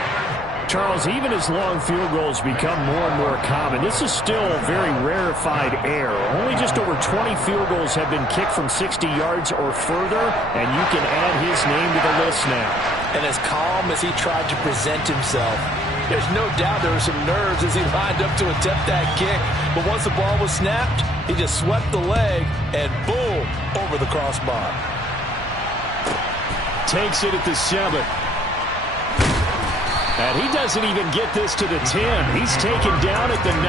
Charles, even as long field goals become more and more common, this is still very rarefied air. Only just over 20 field goals have been kicked from 60 yards or further, and you can add his name to the list now. And as calm as he tried to present himself, there's no doubt there were some nerves as he lined up to attempt that kick. But once the ball was snapped, he just swept the leg and boom, over the crossbar. Takes it at the 7. And he doesn't even get this to the 10. He's taken down at the 9.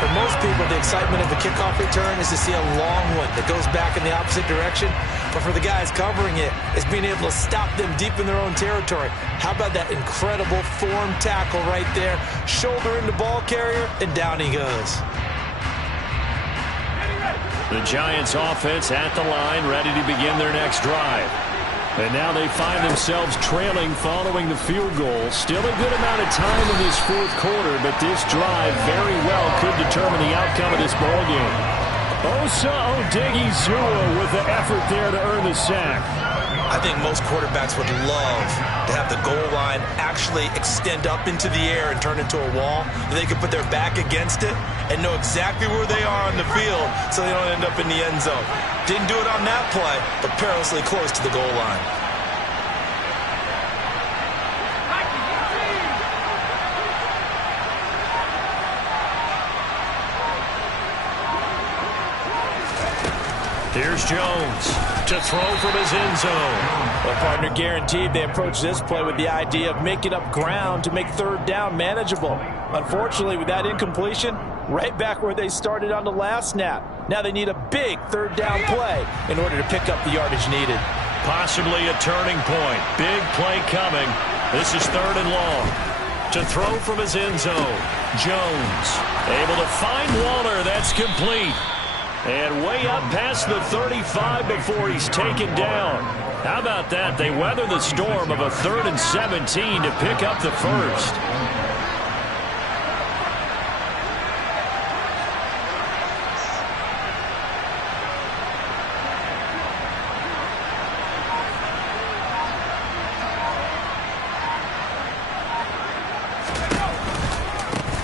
For most people, the excitement of a kickoff return is to see a long one that goes back in the opposite direction. But for the guys covering it, it's being able to stop them deep in their own territory. How about that incredible form tackle right there? Shoulder into ball carrier, and down he goes. The Giants offense at the line, ready to begin their next drive. And now they find themselves trailing following the field goal. Still a good amount of time in this fourth quarter, but this drive very well could determine the outcome of this ballgame. Osa Odighizuwa with the effort there to earn the sack. I think most quarterbacks would love to have the goal line actually extend up into the air and turn into a wall. They could put their back against it and know exactly where they are on the field so they don't end up in the end zone. Didn't do it on that play, but perilously close to the goal line. Here's Jones to throw from his end zone. Well, partner, guaranteed they approach this play with the idea of making up ground to make third down manageable. Unfortunately, with that incompletion, right back where they started on the last snap. Now they need a big third down play in order to pick up the yardage needed. Possibly a turning point. Big play coming. This is third and long. To throw from his end zone. Jones able to find Waller. That's complete. And way up past the 35 before he's taken down. How about that? They weather the storm of a 3rd and 17 to pick up the first.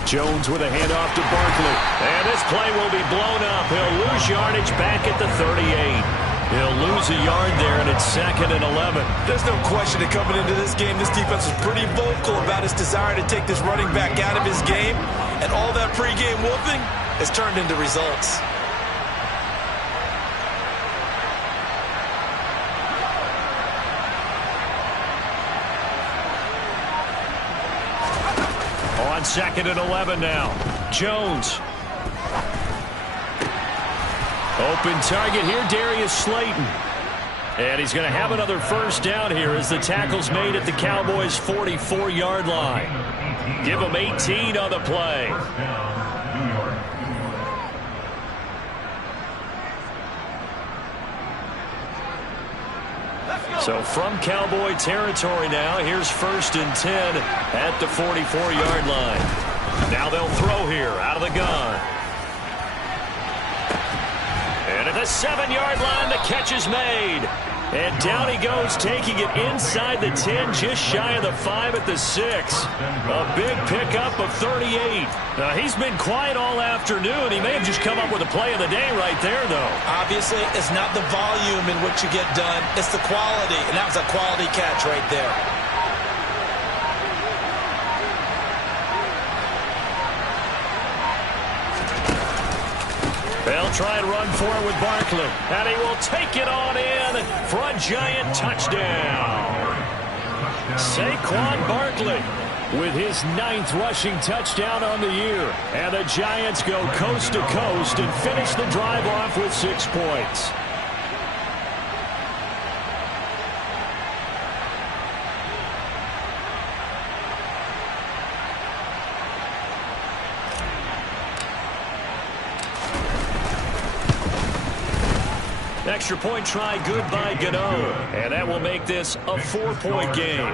Jones with a handoff to Barkley. And this play will be blown up. He'll lose yardage back at the 38. He'll lose a yard there, and it's 2nd and 11. There's no question that coming into this game, this defense was pretty vocal about its desire to take this running back out of his game. And all that pregame whooping has turned into results. On 2nd and 11 now. Jones. Open target here, Darius Slayton. And he's going to have another first down here as the tackle's made at the Cowboys' 44-yard line. Give them 18 on the play. So from Cowboy territory now, here's 1st and 10 at the 44-yard line. Now they'll throw here out of the gun. And at the 7-yard line, the catch is made. And down he goes, taking it inside the 10, just shy of the 5 at the 6. A big pickup of 38. He's been quiet all afternoon. He may have just come up with a play of the day right there, though. Obviously, it's not the volume in which you get done. It's the quality, and that was a quality catch right there. They'll try and run for it with Barkley. And he will take it on in for a Giant touchdown. Saquon Barkley with his 9th rushing touchdown on the year. And the Giants go coast to coast and finish the drive off with 6 points. Extra point try good by Gano. And that will make this a 4-point game.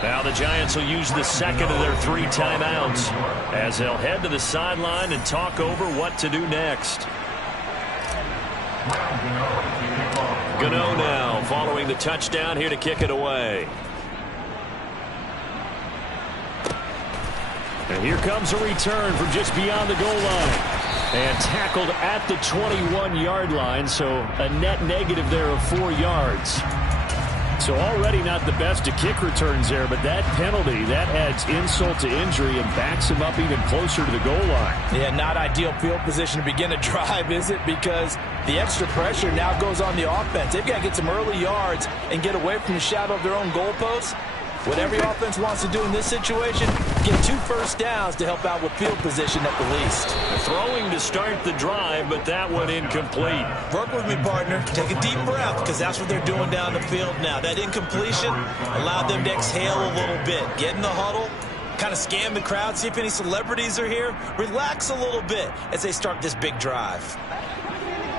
Now the Giants will use the second of their 3 timeouts as they'll head to the sideline and talk over what to do next. Gano now following the touchdown here to kick it away. And here comes a return from just beyond the goal line. And tackled at the 21-yard line, so a net negative there of 4 yards. So already not the best of kick returns there, but that penalty, that adds insult to injury and backs him up even closer to the goal line. Yeah, not ideal field position to begin a drive, is it? Because the extra pressure now goes on the offense. They've got to get some early yards and get away from the shadow of their own goalposts. What every offense wants to do in this situation, get 2 first downs to help out with field position at the least. Throwing to start the drive, but that one incomplete. Work with me, partner. Take a deep breath, because that's what they're doing down the field now. That incompletion allowed them to exhale a little bit. Get in the huddle, kind of scan the crowd, see if any celebrities are here. Relax a little bit as they start this big drive.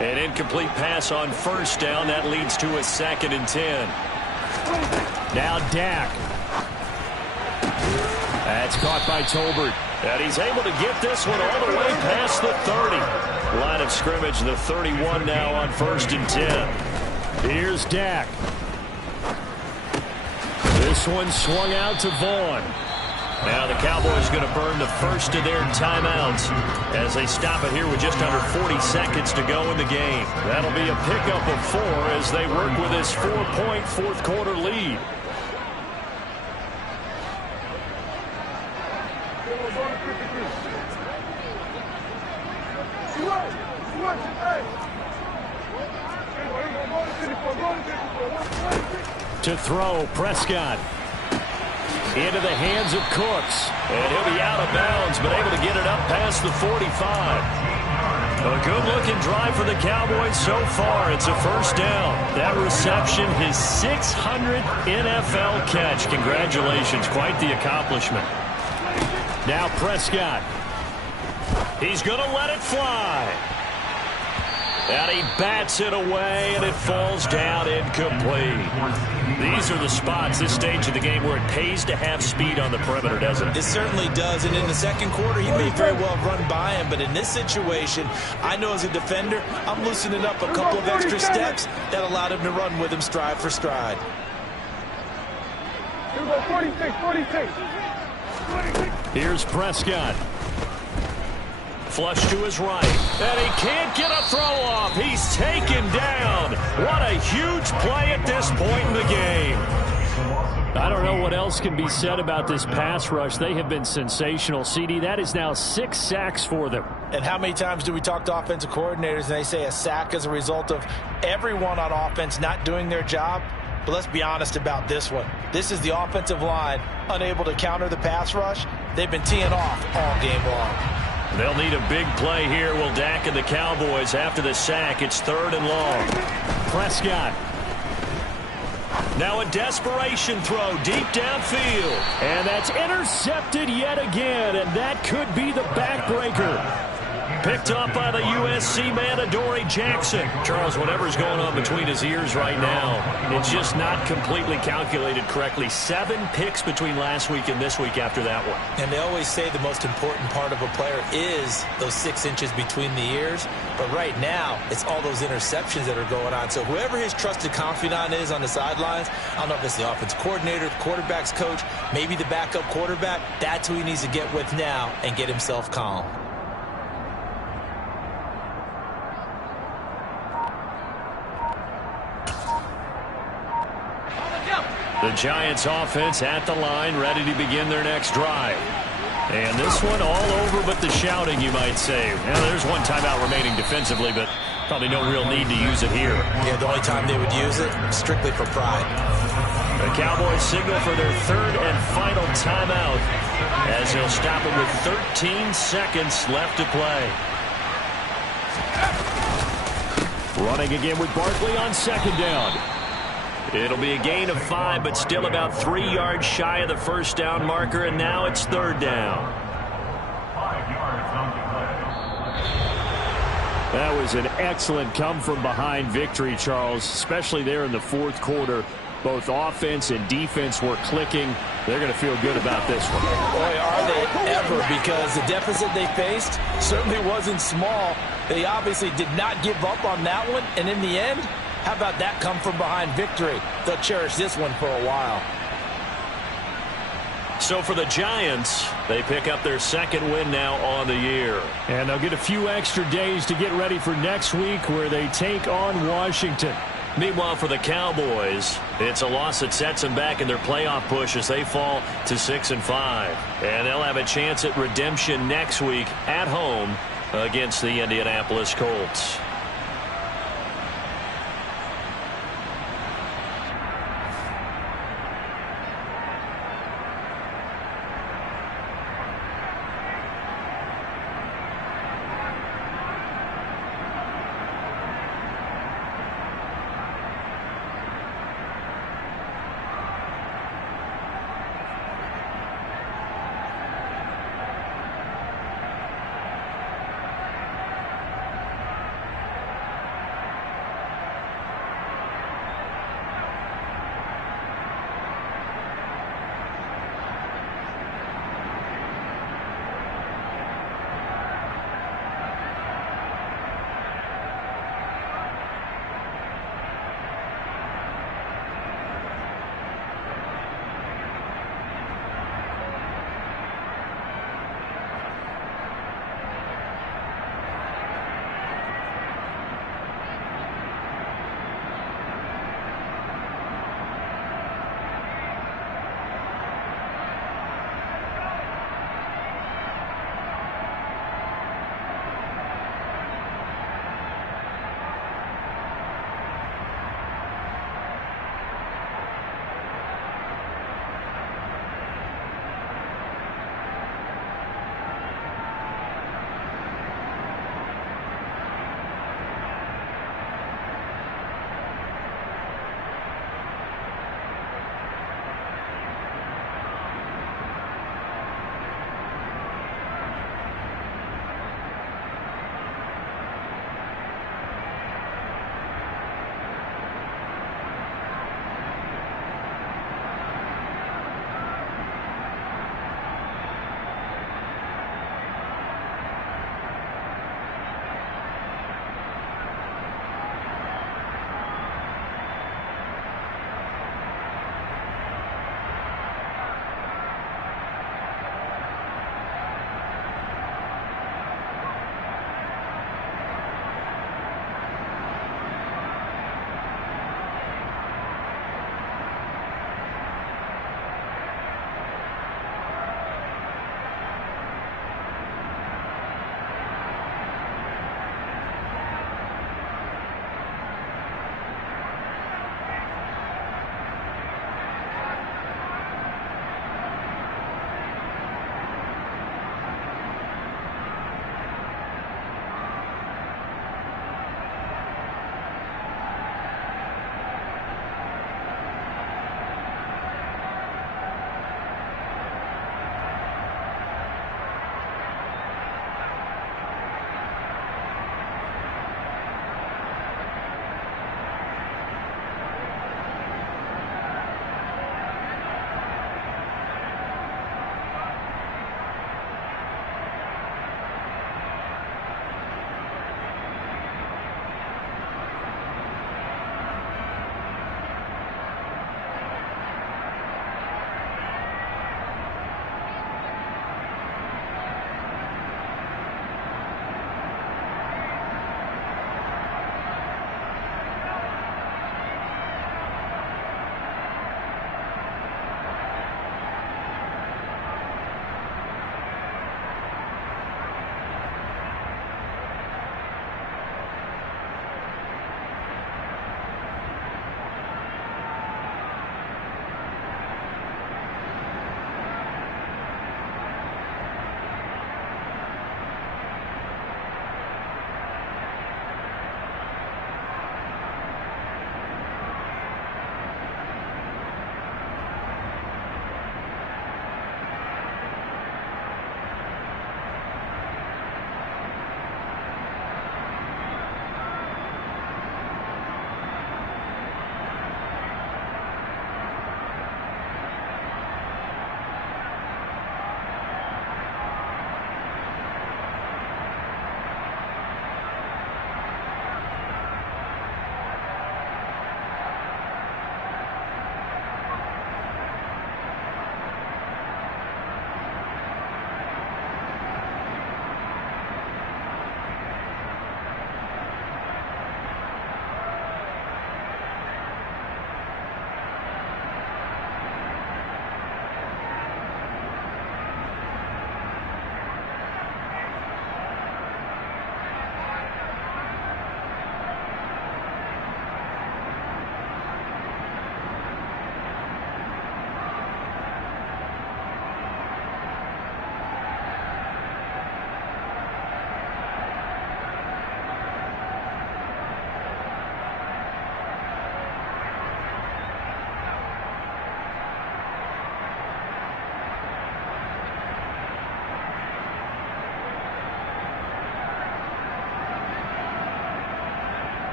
An incomplete pass on first down. That leads to a 2nd and 10. Now Dak. That's caught by Tolbert. And he's able to get this one all the way past the 30. Line of scrimmage, the 31 now on 1st and 10. Here's Dak. This one swung out to Vaughn. Now the Cowboys going to burn the first of their timeouts as they stop it here with just under 40 seconds to go in the game. That'll be a pickup of 4 as they work with this 4-point fourth quarter lead. To throw, Prescott. Into the hands of Cooks. And he'll be out of bounds, but able to get it up past the 45. A good-looking drive for the Cowboys so far. It's a first down. That reception, his 600th NFL catch. Congratulations. Quite the accomplishment. Now Prescott. He's going to let it fly. And he bats it away, and it falls down incomplete. These are the spots, this stage of the game, where it pays to have speed on the perimeter, doesn't it? It certainly does, and in the second quarter, he may very well run by him, but in this situation, I know as a defender, I'm loosening up a couple of extra steps that allowed him to run with him stride for stride. Here we go, 46. Here's Prescott. Flush to his right. And he can't get a throw off. He's taken down. What a huge play at this point in the game. I don't know what else can be said about this pass rush. They have been sensational. CD, that is now 6 sacks for them. And how many times do we talk to offensive coordinators and they say a sack is a result of everyone on offense not doing their job? But let's be honest about this one. This is the offensive line unable to counter the pass rush. They've been teeing off all game long. They'll need a big play here. Will Dak and the Cowboys after the sack. It's 3rd and long. Prescott. Now a desperation throw deep downfield. And that's intercepted yet again. And that could be the backbreaker. Picked up by the USC man, Adoree Jackson. Charles, whatever's going on between his ears right now, it's just not completely calculated correctly. 7 picks between last week and this week after that one. And they always say the most important part of a player is those 6 inches between the ears. But right now, it's all those interceptions that are going on. So whoever his trusted confidant is on the sidelines, I don't know if it's the offense coordinator, the quarterback's coach, maybe the backup quarterback, that's who he needs to get with now and get himself calm. The Giants offense at the line, ready to begin their next drive. And this one all over but the shouting, you might say. Now, there's one timeout remaining defensively, but probably no real need to use it here. Yeah, the only time they would use it, strictly for pride. The Cowboys signal for their 3rd and final timeout as they'll stop it with 13 seconds left to play. Running again with Barkley on 2nd down. It'll be a gain of 5, but still about 3 yards shy of the first down marker, and now it's 3rd down. 5 yards on the play. That was an excellent come-from-behind victory, Charles, especially there in the fourth quarter. Both offense and defense were clicking. They're going to feel good about this one. Boy, are they ever, because the deficit they faced certainly wasn't small. They obviously did not give up on that one, and in the end, how about that come-from-behind victory? They'll cherish this one for a while. So for the Giants, they pick up their second win now on the year. And they'll get a few extra days to get ready for next week where they take on Washington. Meanwhile, for the Cowboys, it's a loss that sets them back in their playoff push as they fall to 6-5. And they'll have a chance at redemption next week at home against the Indianapolis Colts.